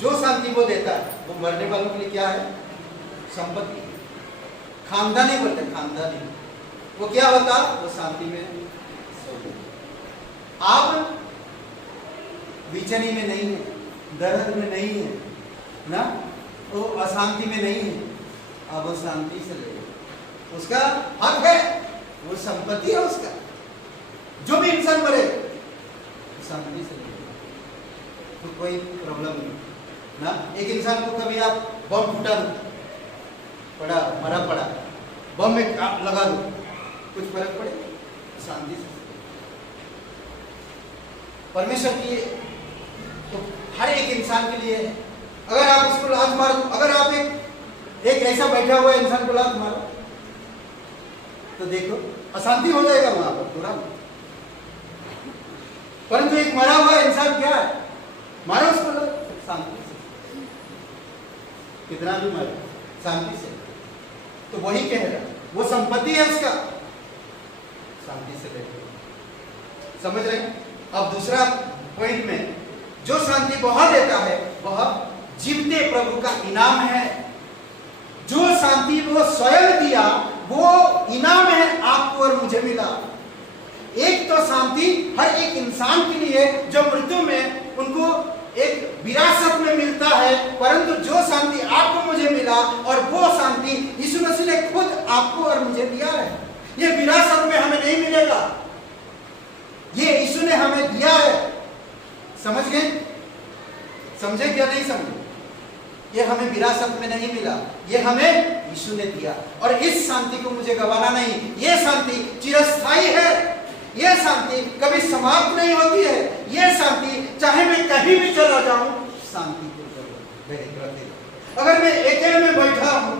जो शांति वो देता है वो मरने वालों के लिए क्या है? संपत्ति। खानदानी बोलते, खानदानी वो क्या होता? वो शांति में। आप बेचैनी में नहीं है, दर्द में नहीं है ना, वो अशांति में नहीं है, आप वो शांति से ले, उसका हक है, वो संपत्ति है उसका। जो भी इंसान मरे शांति से ले, तो कोई प्रॉब्लम नहीं ना। एक इंसान को कभी आप बम फुटा दो, पड़ा मरा पड़ा, बम में लगा दो, कुछ फर्क पड़े? शांति से। परमेश्वर की तो हर एक इंसान के लिए है। अगर आप उसको लात मारो, अगर आप एक ऐसा बैठा हुआ इंसान को लात मारो तो देखो अशांति हो जाएगा वहां पर तुरंत। परंतु एक मरा हुआ इंसान क्या है? मारो उसको शांति से, कितना भी मारो शांति से, तो वही कह रहा, वो संपत्ति है उसका, शांति से देखो। समझ रहे? अब दूसरा पॉइंट में, जो शांति वह देता है वह जीवते प्रभु का इनाम है। जो शांति वो स्वयं दिया वो इनाम है, आपको और मुझे मिला। एक तो शांति हर एक इंसान के लिए जो मृत्यु में उनको एक विरासत में मिलता है, परंतु जो शांति आपको मुझे मिला और वो शांति यीशु मसीह ने खुद आपको और मुझे दिया है। ये विरासत में हमें नहीं मिलेगा, ये यीशु ने हमें दिया है। समझ गए? समझे क्या नहीं समझे? ये हमें विरासत में नहीं मिला, ये हमें यीशु ने दिया। और इस शांति को मुझे गंवाना नहीं। ये शांति चिरस्थायी है, ये शांति कभी समाप्त नहीं होती है। ये शांति चाहे मैं कहीं भी चला जाऊं, शांति को अगर मैं अकेले में बैठा हूं,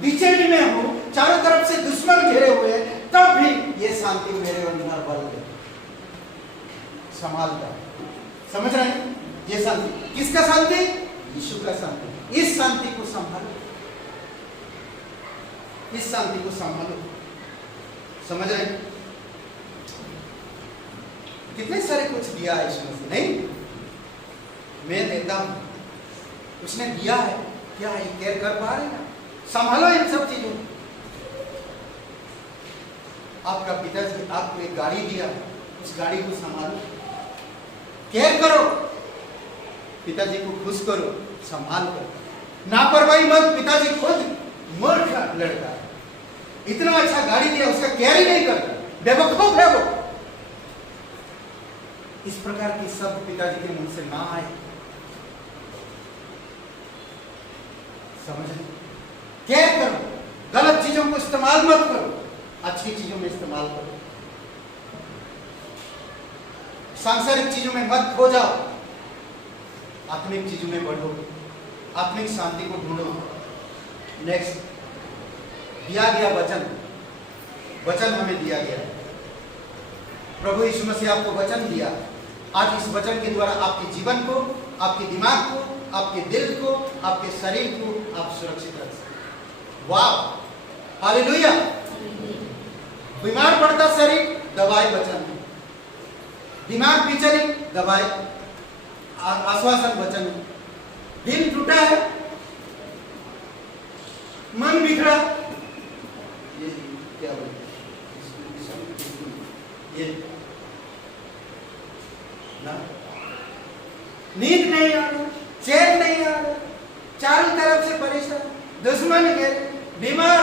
बेचैनी में हूं, चारों तरफ से दुश्मन घेरे हुए हैं, तब भी ये शांति मेरे अंदर बल संभालता है। समझ रहे हैं? ये शांति किसका शांति? यीशु का शांति। इस शांति को संभालो, इस शांति को संभालो। समझ रहे? कितने सारे कुछ दिया है यीशु मसीह, नहीं? मैं देता हूं, उसने दिया है, क्या ये केयर कर पा रहे हैं? संभालो इन सब चीजों। आपका पिताजी आपको एक गाड़ी दिया, उस गाड़ी को संभालो, केयर करो। पिताजी को खुश करो, संभाल कर। लापरवाही मत, पिताजी खुद मूर्ख लड़का है, इतना अच्छा गाड़ी दिया उसका केयर ही नहीं करता, बेवकूफ है वो। इस प्रकार की शब्द पिताजी के मुंह से ना आए, समझ? केयर करो, गलत चीजों को इस्तेमाल मत करो, अच्छी चीजों में इस्तेमाल करो। सांसारिक चीजों में मत खो जाओ, आत्मिक चीजों में बढ़ो, आत्मिक शांति को ढूंढो। नेक्स्ट, दिया गया वचन हमें दिया गया है। प्रभु यीशु मसीह आपको वचन दिया। आज इस वचन के द्वारा आपके जीवन को, आपके दिमाग को, आपके दिल को, आपके शरीर को आप सुरक्षित रख सकते। वाह, हालेलुया। बीमार पड़ता शरीर, दवाई वचन, दिमाग विचलित, दवाई आश्वासन वचन, दिल टूटा है, मन बिखरा, ये क्या बोलते, ये ना, नींद नहीं आ रहा, चैन नहीं आ रहा, चारों तरफ से परेशान, दुश्मन के, बीमार,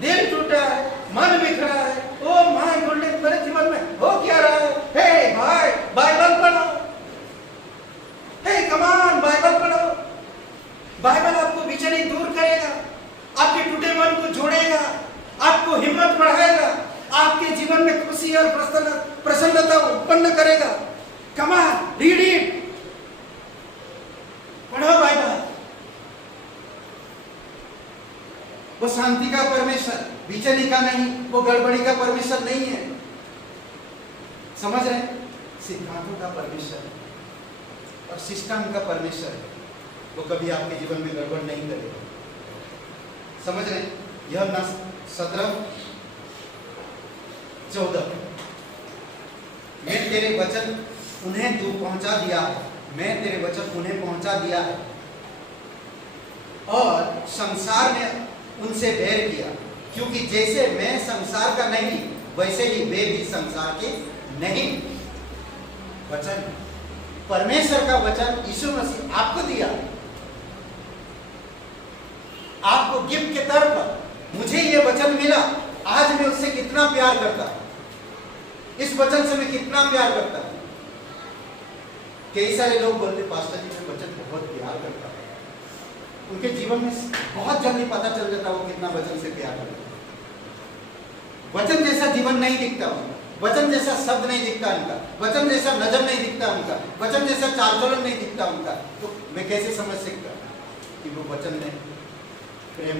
दिल टूटा है, मन बिखरा है। ओ माय गॉडनेस, मेरे जीवन में हो क्या रहा है? हे भाई, बाइबल पढ़ो, हे कम ऑन, बाइबल पढ़ो। बाइबल आपको विचलित दूर करेगा, आपके टूटे मन को जोड़ेगा, आपको हिम्मत बढ़ाएगा, आपके जीवन में खुशी और प्रसन्नता उत्पन्न करेगा। कम ऑन, रीड इट, पढ़ो बाइबल। वो शांति का परमेश्वर, विचलित का नहीं, वो गड़बड़ी का परमेश्वर नहीं है, समझ रहे? सिद्धांतों का परमेश्वर और सिस्टम का परमेश्वर है। वो कभी आपके जीवन में गड़बड़ नहीं करेगा, समझ रहे? यह 17:14, मैं तेरे वचन उन्हें तू पहुंचा दिया है, मैं तेरे वचन उन्हें पहुंचा दिया है, और संसार ने उनसे बैर किया, क्योंकि जैसे मैं संसार का नहीं, वैसे ही वे भी संसार के नहीं। वचन, परमेश्वर का वचन यीशु मसीह आपको दिया, आपको गिफ्ट के तौर पर। मुझे ये वचन मिला, आज मैं उससे कितना प्यार करता, इस वचन से मैं कितना प्यार करता। कई सारे लोग बोलते, पास्टर जी मैं वचन बहुत प्यार करता, उनके जीवन में बहुत जल्दी पता चल जाता वो कितना वचन से प्यार करता। वचन जैसा जीवन नहीं दिखता उनका, वचन जैसा शब्द नहीं दिखता उनका, वचन जैसा नजर नहीं दिखता उनका, वचन जैसा चाल चलन नहीं दिखता उनका। तो मैं कैसे समझ सकता कि वो वचन में प्रेम।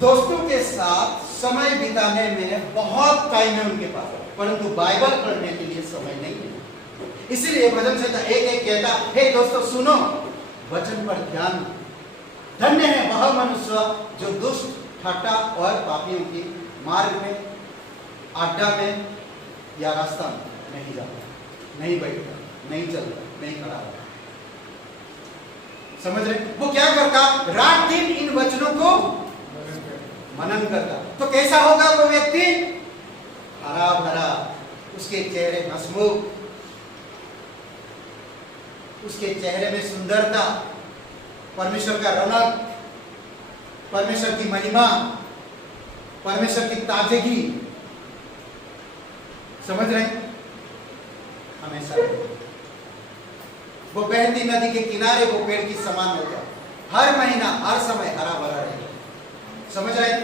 दोस्तों के साथ समय बिताने में बहुत टाइम है उनके पास, परंतु बाइबल पढ़ने के लिए समय नहीं है। इसीलिए भजन संहिता 1:1 कहता, हे दोस्तों सुनो, वचन पर ध्यान। धन्य है वह मनुष्य जो दुष्ट, ठाट्टा और पापियों की मार्ग में, अड्डा में या रास्ता में नहीं जाता, नहीं बैठता, नहीं चलता, नहीं खड़ा होता। समझ रहे? वो क्या करता? रात दिन इन वचनों को मनन करता। तो कैसा होगा वो व्यक्ति? हरा भरा, उसके चेहरे हंसमुख, उसके चेहरे में सुंदरता, परमेश्वर का रौनक, परमेश्वर की महिमा, परमेश्वर की ताजगी। समझ रहे? हमेशा वो बहती नदी के किनारे वो पेड़ की समान होगा, हर महीना हर समय हरा भरा रहेगा। समझ रहे?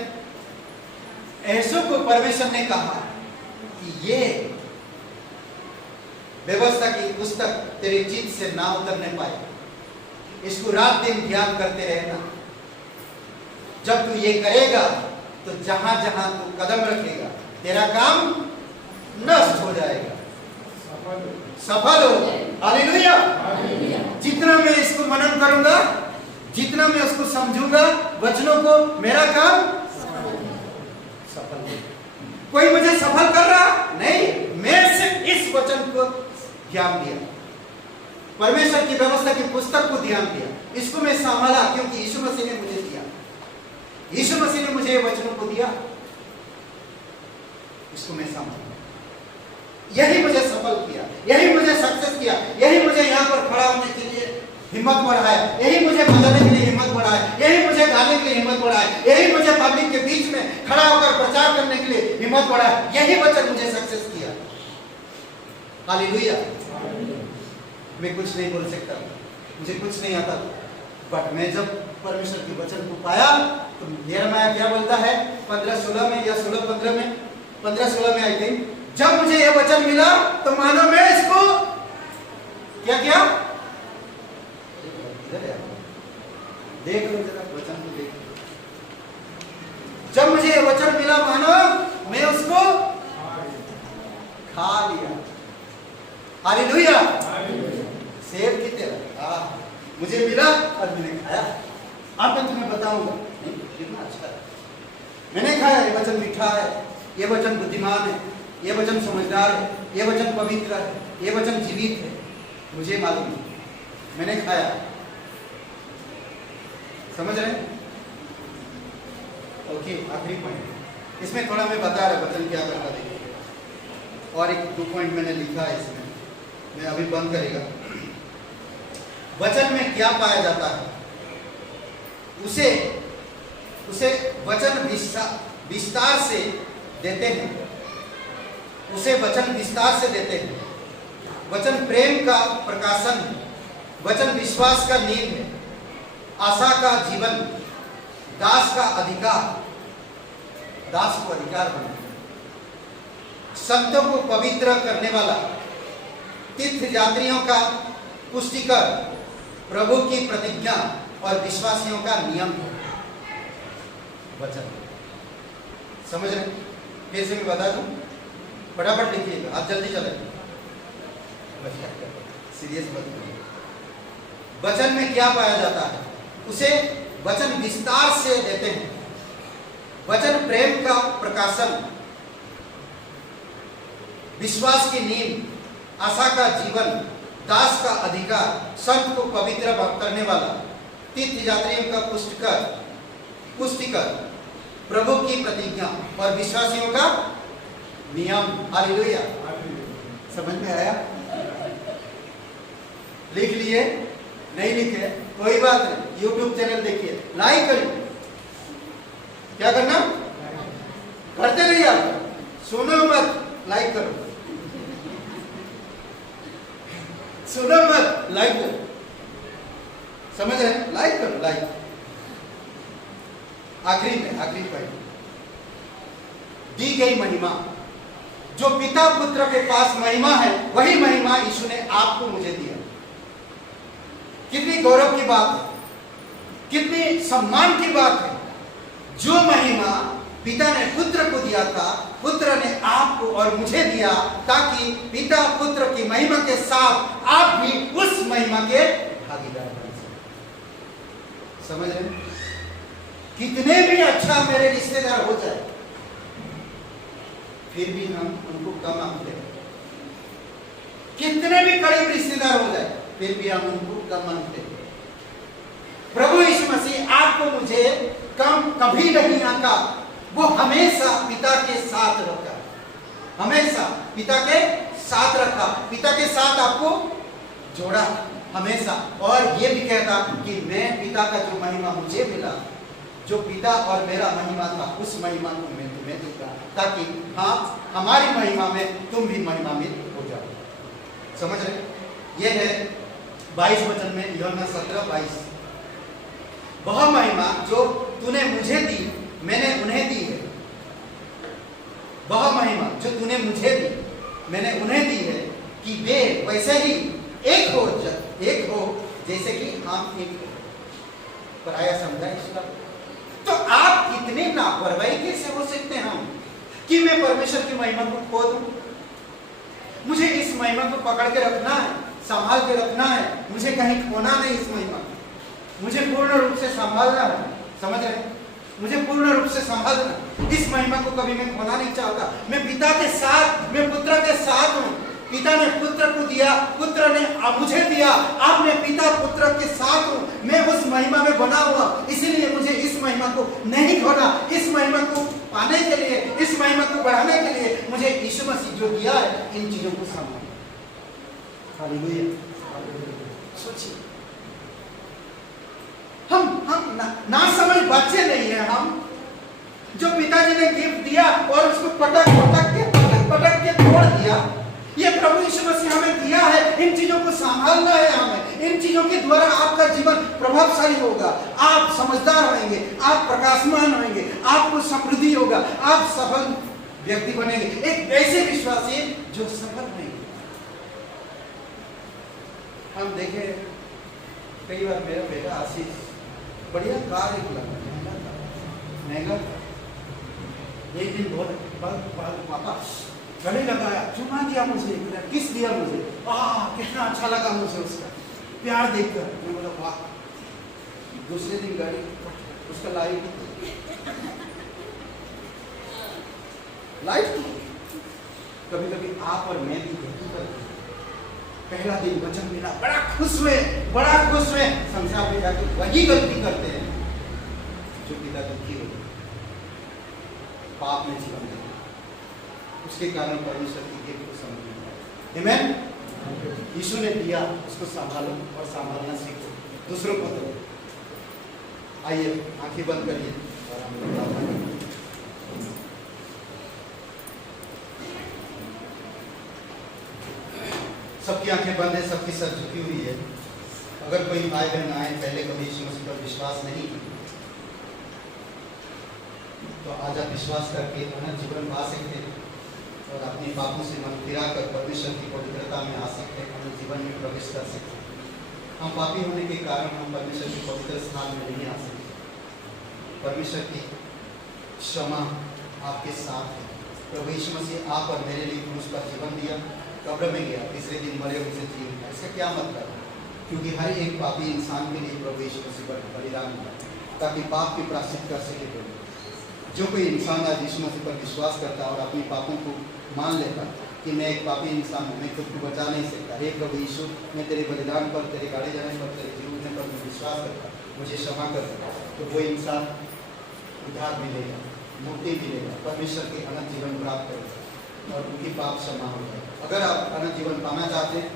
ऐसो को परमेश्वर ने कहा कि ये व्यवस्था की पुस्तक तेरे चित्त से ना उतरने पाए, इसको रात दिन ध्यान करते रहना। जब तू ये करेगा तो जहां जहां तू कदम रखेगा तेरा काम नष्ट हो जाएगा, सफल हो। हालेलुया। जितना मैं इसको मनन करूंगा, जितना मैं उसको समझूंगा वचनों को, मेरा काम सफल हो। कोई मुझे सफल कर रहा नहीं, मैं सिर्फ इस वचन को ध्यान दिया, परमेश्वर की व्यवस्था की पुस्तक को ध्यान दिया, इसको मैं संभाला क्योंकि यीशु मसीह ने मुझे दिया, यीशु मसीह ने मुझे वचनों को दिया, इसको मैं संभाला। यही मुझे सफल किया, यही मुझे सक्सेस किया, यही मुझे पर खड़ा होने के लिए हिम्मत बढ़ाए, यही मुझे बजाने के लिए हिम्मत बढ़ाए, यही मुझे गाने के लिए हिम्मत बढ़ाए, यही मुझे पब्लिक के बीच में खड़ा होकर प्रचार करने के लिए हिम्मत बढ़ाए, यही वचन मुझे सक्सेस किया। हालेलुया। मैं कुछ नहीं बोल सकता, मुझे कुछ नहीं आता, बट मैं जब परमेश्वर के वचन को पाया तो यिर्मयाह क्या बोलता है 15:16 में या 16:15 में, 15:16 में आई थिंक, जब मुझे यह वचन मिला तो मानो मैं इसको क्या किया, देख लो जरा वचन को देख, जब मुझे यह वचन मिला मानो मैं उसको खा लिया। हालेलुया। सेब की तरह मुझे मिला और मैंने खाया। अब मैं तुम्हें बताऊंगा कितना अच्छा है, मैंने खाया, ये वचन मीठा है, ये वचन बुद्धिमान है, ये वचन समझदार है, ये वचन पवित्र है, ये वचन जीवित है, मुझे मालूम है, मैंने खाया। समझ रहे हैं? ओके, आखिरी पॉइंट इसमें थोड़ा मैं बता रहा वचन क्या करता, देखिए, और एक 2 पॉइंट मैंने लिखा है इसमें, मैं अभी बंद करेगा। वचन में क्या पाया जाता है, उसे वचन विस्तार से देते हैं, उसे वचन विस्तार से देते हैं। वचन प्रेम का प्रकाशन है, वचन विश्वास का नींव है, आशा का जीवन, दास का अधिकार, दास को अधिकार बनाना, संतों को पवित्र करने वाला, तीर्थ यात्रियों का पुष्टिकर, प्रभु की प्रतिज्ञा और विश्वासियों का नियम है वचन। समझ रहे? फिर से मैं बता दूं, फटाफट लिखिएगा, आप जल्दी चलें, सीरियस मत करिए। वचन में क्या पाया जाता है, उसे वचन विस्तार से देते हैं। वचन प्रेम का प्रकाशन, विश्वास की नींव, आशा का जीवन, दास का अधिकार, संत को पवित्र करने वाला, तीर्थ यात्रियों का पुष्टिकर, प्रभु की प्रतिज्ञा और विश्वासियों का नियम। हालेलुया। समझ में आया? लिख लिए? नहीं लिखे कोई बात नहीं, YouTube चैनल देखिए, लाइक करिए। क्या करना? करते रहिए, आप सुनो मत, लाइक करो, सुनो मत, लाइक करो। समझ रहे? लाइक करो, लाइक। आखिरी पॉइंट, दी गई महिमा, जो पिता पुत्र के पास महिमा है, वही महिमा यीशु ने आपको मुझे दिया। कितनी गौरव की बात है, कितनी सम्मान की बात है। जो महिमा पिता ने पुत्र को दिया था, पुत्र ने आपको और मुझे दिया, ताकि पिता पुत्र की महिमा के साथ आप भी उस महिमा के भागीदार बन सकें। समझ रहे? कितने भी अच्छा मेरे रिश्तेदार हो जाए, फिर भी हम उनको कम मानते हैं। कितने भी करीब रिश्तेदार हो जाए, फिर भी हम उनको कम मानते हैं। प्रभु यीशु मसीह आपको मुझे कम कभी नहीं आका, वो हमेशा पिता के साथ रखा, हमेशा पिता के साथ रखा, पिता के साथ आपको जोड़ा हमेशा। और ये भी कहता कि मैं पिता का जो महिमा मुझे मिला, जो पिता और मेरा महिमा था, उस महिमा को मैं तुम्हें दूंगा, ताकि हाँ हमारी महिमा में तुम भी महिमान्वित हो जाओ। समझ रहे? ये है 22 वचन में, यूहन्ना 17:22। वह महिमा जो तूने मुझे दी, मैंने उन्हें दी है। वह महिमा जो तूने मुझे दी, मैंने उन्हें दी है, कि वे वैसे ही एक हो जैसे कि हम एक हो। पराया समझा इसका? तो आप इतने लापरवाही कैसे हो सकते हैं हम, कि मैं परमेश्वर की महिमा को खो दूं? मुझे इस महिमा को पकड़ के रखना है, संभाल के रखना है, मुझे कहीं खोना नहीं इस महिमा को, मुझे पूर्ण रूप से संभालना है। समझ रहे? मुझे पूर्ण रूप से संभालना, इस महिमा को कभी मैं खोना नहीं चाहता। मैं पिता के साथ, मैं पुत्र के साथ हूँ। पिता ने पुत्र को दिया, पुत्र ने मुझे दिया, अब मैं पिता पुत्र के साथ हूँ, मैं उस महिमा में बना हुआ। इसीलिए मुझे इस महिमा को नहीं खोना। इस महिमा को पाने के लिए, इस महिमा को बढ़ाने के लिए मुझे यीशु मसीह जो दिया है, इन चीजों को संभालना। हालेलुया। बच्चे नहीं है हम, जो पिताजी ने गिफ्ट दिया और उसको पटक के तोड़ दिया। ये प्रभु यीशु मसीह हमें दिया है, इन चीजों को संभालना है हमें। इन चीजों के द्वारा आपका जीवन प्रभावशाली होगा, आप समझदार होंगे, आप प्रकाशमान होंगे, आपको समृद्धि होगा, आप सफल व्यक्ति बनेंगे, एक ऐसे विश्वासी जो सफल नहीं। हम देखे कई बार मेरा बेटा आशीष बढ़िया कार एक महंगा, एक दिन बहुत पापा गले लगाया, चुमा दिया मुझे, किस दिया मुझे, कितना अच्छा लगा मुझे उसका प्यार देखकर। मैं बोला वाह। दूसरे दिन गाड़ी उसका लाइट कभी कभी आप और मैं भी पहला दिन वचन मिला, बड़ा खुश हुए, संसार में जाके वही गलती करते हैं जो पिता दुखी हो, पाप में जीवन दे, उसके कारण परमेश्वर की गिफ्ट को समझ। आमेन। यीशु ने दिया, उसको संभालो और संभालना सीखो, दूसरों को दो। आइए आंखें बंद करिए और हम प्रार्थना करें। सबकी आंखें बंद है, सबकी सर झुकी हुई है। अगर कोई भाई बहन आए पहले कभी यीशु मसीह पर विश्वास नहीं तो आज आप विश्वास करके अनंत जीवन पा सकते हैं और अपने पापों से मन फिराकर परमेश्वर की पवित्रता में आ सकते हैं, अनंत जीवन में प्रवेश कर सकते हैं। हम पापी होने के कारण हम परमेश्वर के पवित्र स्थान में नहीं आ सकते। परमेश्वर की क्षमा आपके साथ है। प्रभु यीशु मसीह आप और मेरे लिए क्रूस पर जीवन दिया, कब्र में गया, तीसरे दिन मरे हुए से जी उठा। इसका क्या मतलब है? क्योंकि हर एक पापी इंसान के लिए प्रभु यीशु मसीह पर बलिदान हुआ ताकि पाप की प्रायश्चित कर सके। जो कोई इंसान आज यीशु मसीह पर विश्वास करता और अपने पापों को मान लेता कि मैं एक पापी इंसान हूँ, मैं खुद को बचा नहीं सकता, हे प्रभु यीशु मैं तेरे बलिदान पर, तेरे गाड़ी जाने पर, तेरे जीवन पर मैं विश्वास करता, मुझे क्षमा कर देता, तो वो इंसान उद्धार मिलेगा, मुक्ति मिलेगा, परमेश्वर के अनंत जीवन प्राप्त करेगा और उनकी पाप क्षमा हो जाएगा। अगर आप अनंत जीवन पाना चाहते हैं,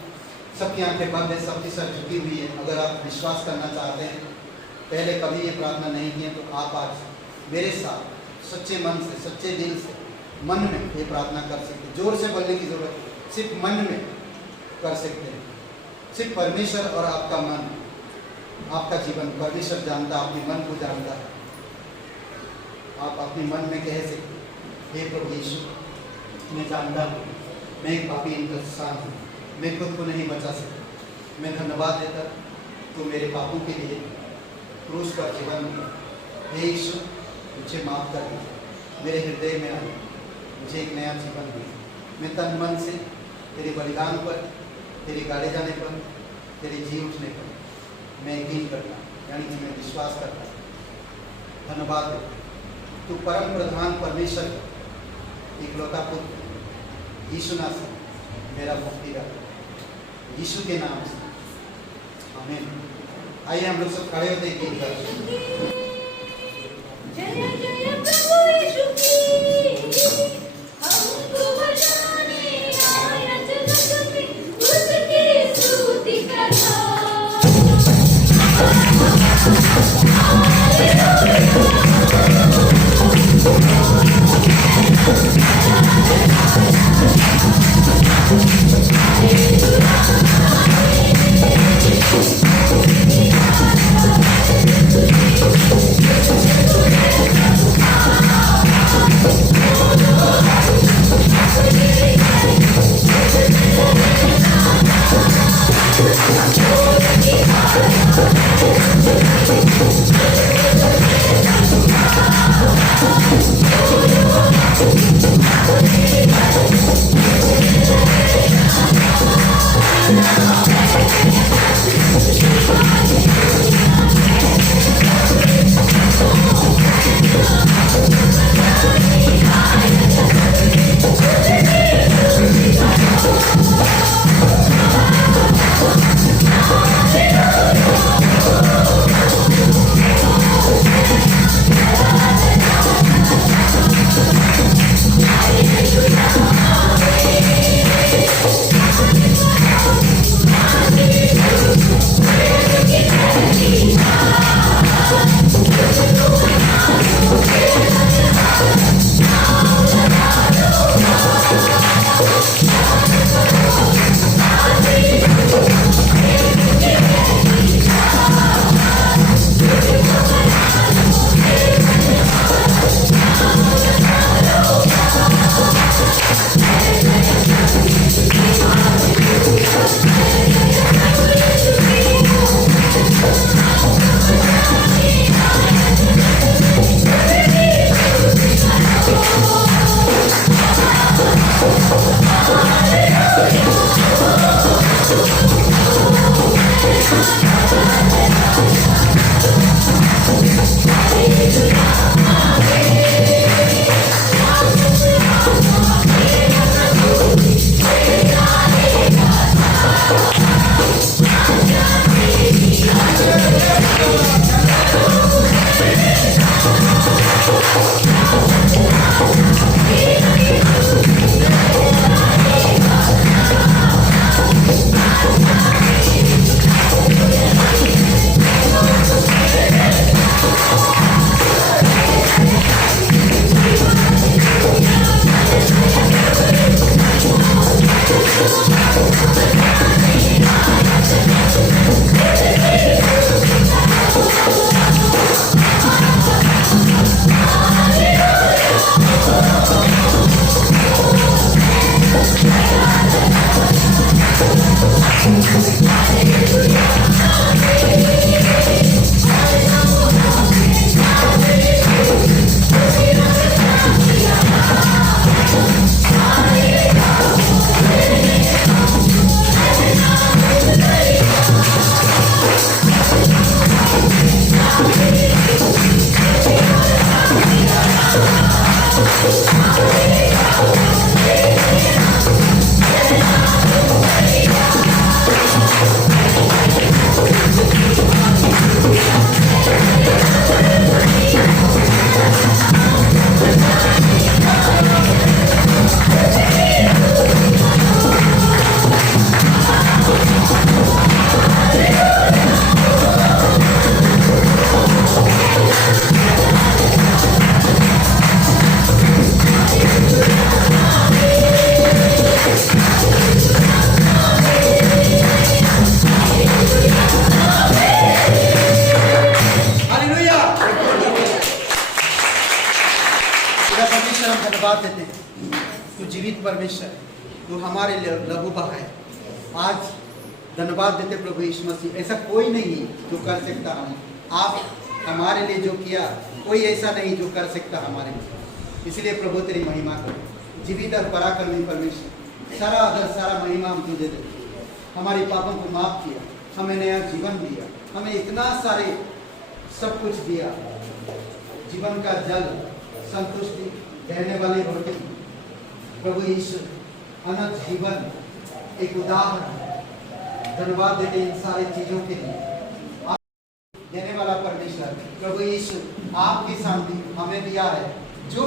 सबकी आंखें बंद है, सबकी सर झुकी हुई है, अगर आप विश्वास करना चाहते हैं, पहले कभी ये प्रार्थना नहीं की है, तो आप आज मेरे साथ सच्चे मन से, सच्चे दिल से, मन में ये प्रार्थना कर सकते हैं। जोर से बोलने की जरूरत है, सिर्फ मन में कर सकते हैं। सिर्फ परमेश्वर और आपका मन, आपका जीवन परमेश्वर जानता, अपने मन को जानता है। आप अपने मन में कह सकते हैं, हे प्रभु यीशु मैं जानता हूँ मैं एक पापी इंसान हूँ, मैं खुद को नहीं बचा सकता, मैं धन्यवाद देता तो मेरे पापों के लिए क्रूस पर जीवन दिया। हे यीशु मुझे माफ़ कर दे, मेरे हृदय में आए, मुझे एक नया जीवन दिया। मैं तन मन से तेरे बलिदान पर, तेरे गाड़े जाने पर, तेरे जी उठने पर मैं यकीन करता, यानी कि मैं विश्वास करता। धन्यवाद दे, तू परम प्रधान परमेश्वर इकलौता पुत्र यीशु नासरी मेरा मुक्तिदाता, यीशु के नाम से आमीन। आइए हम लोग सब खड़े होते हैं गीत गाते। जय जय प्रभु यीशु की, हमको बचाने आया जगत में, उसकी स्तुति करो। Hallelujah. धन्यवाद देते हैं। तू जीवित परमेश्वर, तू हमारे लिए लहू बहाया। आज धन्यवाद देते प्रभु यीशु मसीह, ऐसा कोई नहीं जो कर सकता हमें। आप हमारे लिए जो किया, कोई ऐसा नहीं जो कर सकता हमारे लिए। इसलिए प्रभु तेरी महिमा करो। जीवित और पराक्रमी परमेश्वर, सारा आदर सारा महिमा हम तुझे देते। हमारे पापों को माफ किया, हमें नया जीवन दिया, हमें इतना सारे सब कुछ दिया। जीवन का जल, संतुष्टि, रहने वाली रोटी, प्रभु यीशु अनंत जीवन एक उदाहरण। धन्यवाद देते इन सारी चीजों के लिए। आप देने वाला परमेश्वर प्रभु यीशु, आपकी शांति हमें दिया है। जो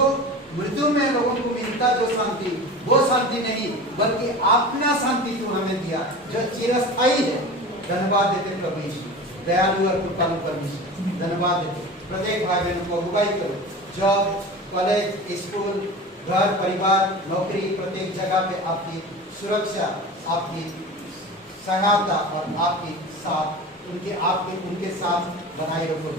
मृत्यु में लोगों को मिलता जो शांति, वो शांति नहीं, बल्कि अपना शांति तू हमें दिया जो चिरस्थायी है। धन्यवाद देते प्रभु यीशु, दयालु और कृपालु परमेश्वर। धन्यवाद देते प्रत्येक भाई बहनों को अगुवाई करो। जॉब, कॉलेज, स्कूल, घर, परिवार, नौकरी, प्रत्येक जगह पे आपकी सुरक्षा, आपकी सहायता और आपकी साथ उनके साथ बनाए रखो।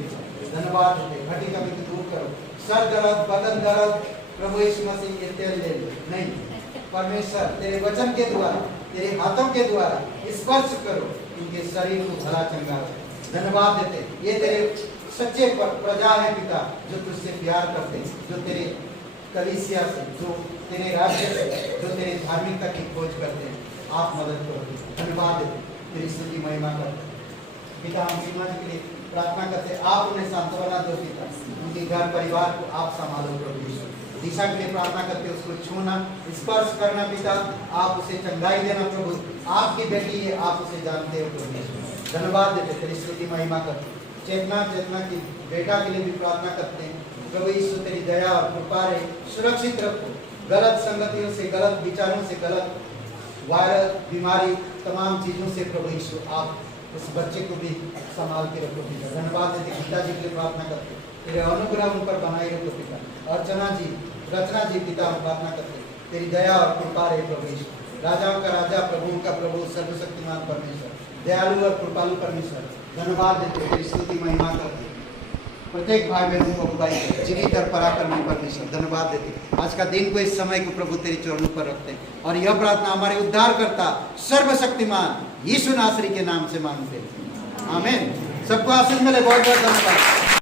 धन्यवाद देते, घटी कमी को दूर करो। सर दर्द, बदन दर्द, प्रभु यीशु मसीह के तेल ले लो नहीं, परमेश्वर तेरे वचन के द्वारा, तेरे हाथों के द्वारा स्पर्श करो, इनके शरीर को भला चंगा रहे। धन्यवाद देते, ये तेरे सच्चे प्रजा है पिता, जो तुझसे प्यार करते, जो तेरे कलीसिया से, जो तेरे राज्य से, जो तेरे धार्मिकता की खोज करते हैं। आप मदद करो। धन्यवाद देते, तेरी स्तुति महिमा करते पिता। हम समाज के लिए प्रार्थना करते, आप उन्हें सांत्वना दो पिता, उनके घर परिवार को आप संभालो प्रभु यीशु। दिशा के लिए प्रार्थना करते, उसको छूना, स्पर्श करना पिता, आप उसे चंगाई देना प्रभु। आपकी बेटी है, आप उसे जानते हो प्रभु यीशु। धन्यवाद देते, तेरी स्तुति महिमा करते। चेतना की बेटा के लिए भी प्रार्थना करते हैं प्रभु यीशु, तेरी दया और कृपा रहे, सुरक्षित रखो गलत संगतियों से, गलत विचारों से, गलत वायरस बीमारी, तमाम चीजों से प्रभु यीशु आप उस बच्चे को भी संभाल के रखो पिता। धन्यवाद देते, गीता जी के लिए प्रार्थना करते, तेरे अनुग्रह उन पर बनाए रखो पिता। अर्चना जी, रचना जी पिता, हम प्रार्थना करते, तेरी दया और कृपा रहे प्रभु यीशु। राजाओं का राजा, प्रभुओं का प्रभु, सर्वशक्तिमान परमेश्वर, दयालु और कृपालु परमेश्वर। धन्यवाद देते, तेरी स्तुति महिमा करते, प्रत्येक भाई बहनों को अगुवाई जीवित और पराक्रमी परमेश्वर। धन्यवाद देते, आज का दिन को, इस समय को प्रभु तेरे चरणों पर रखते हैं और यह प्रार्थना हमारे उद्धारकर्ता सर्वशक्तिमान यीशु नासरी के नाम से मांगते हैं। आमीन। सबको आशीष मिले। बहुत बहुत धन्यवाद।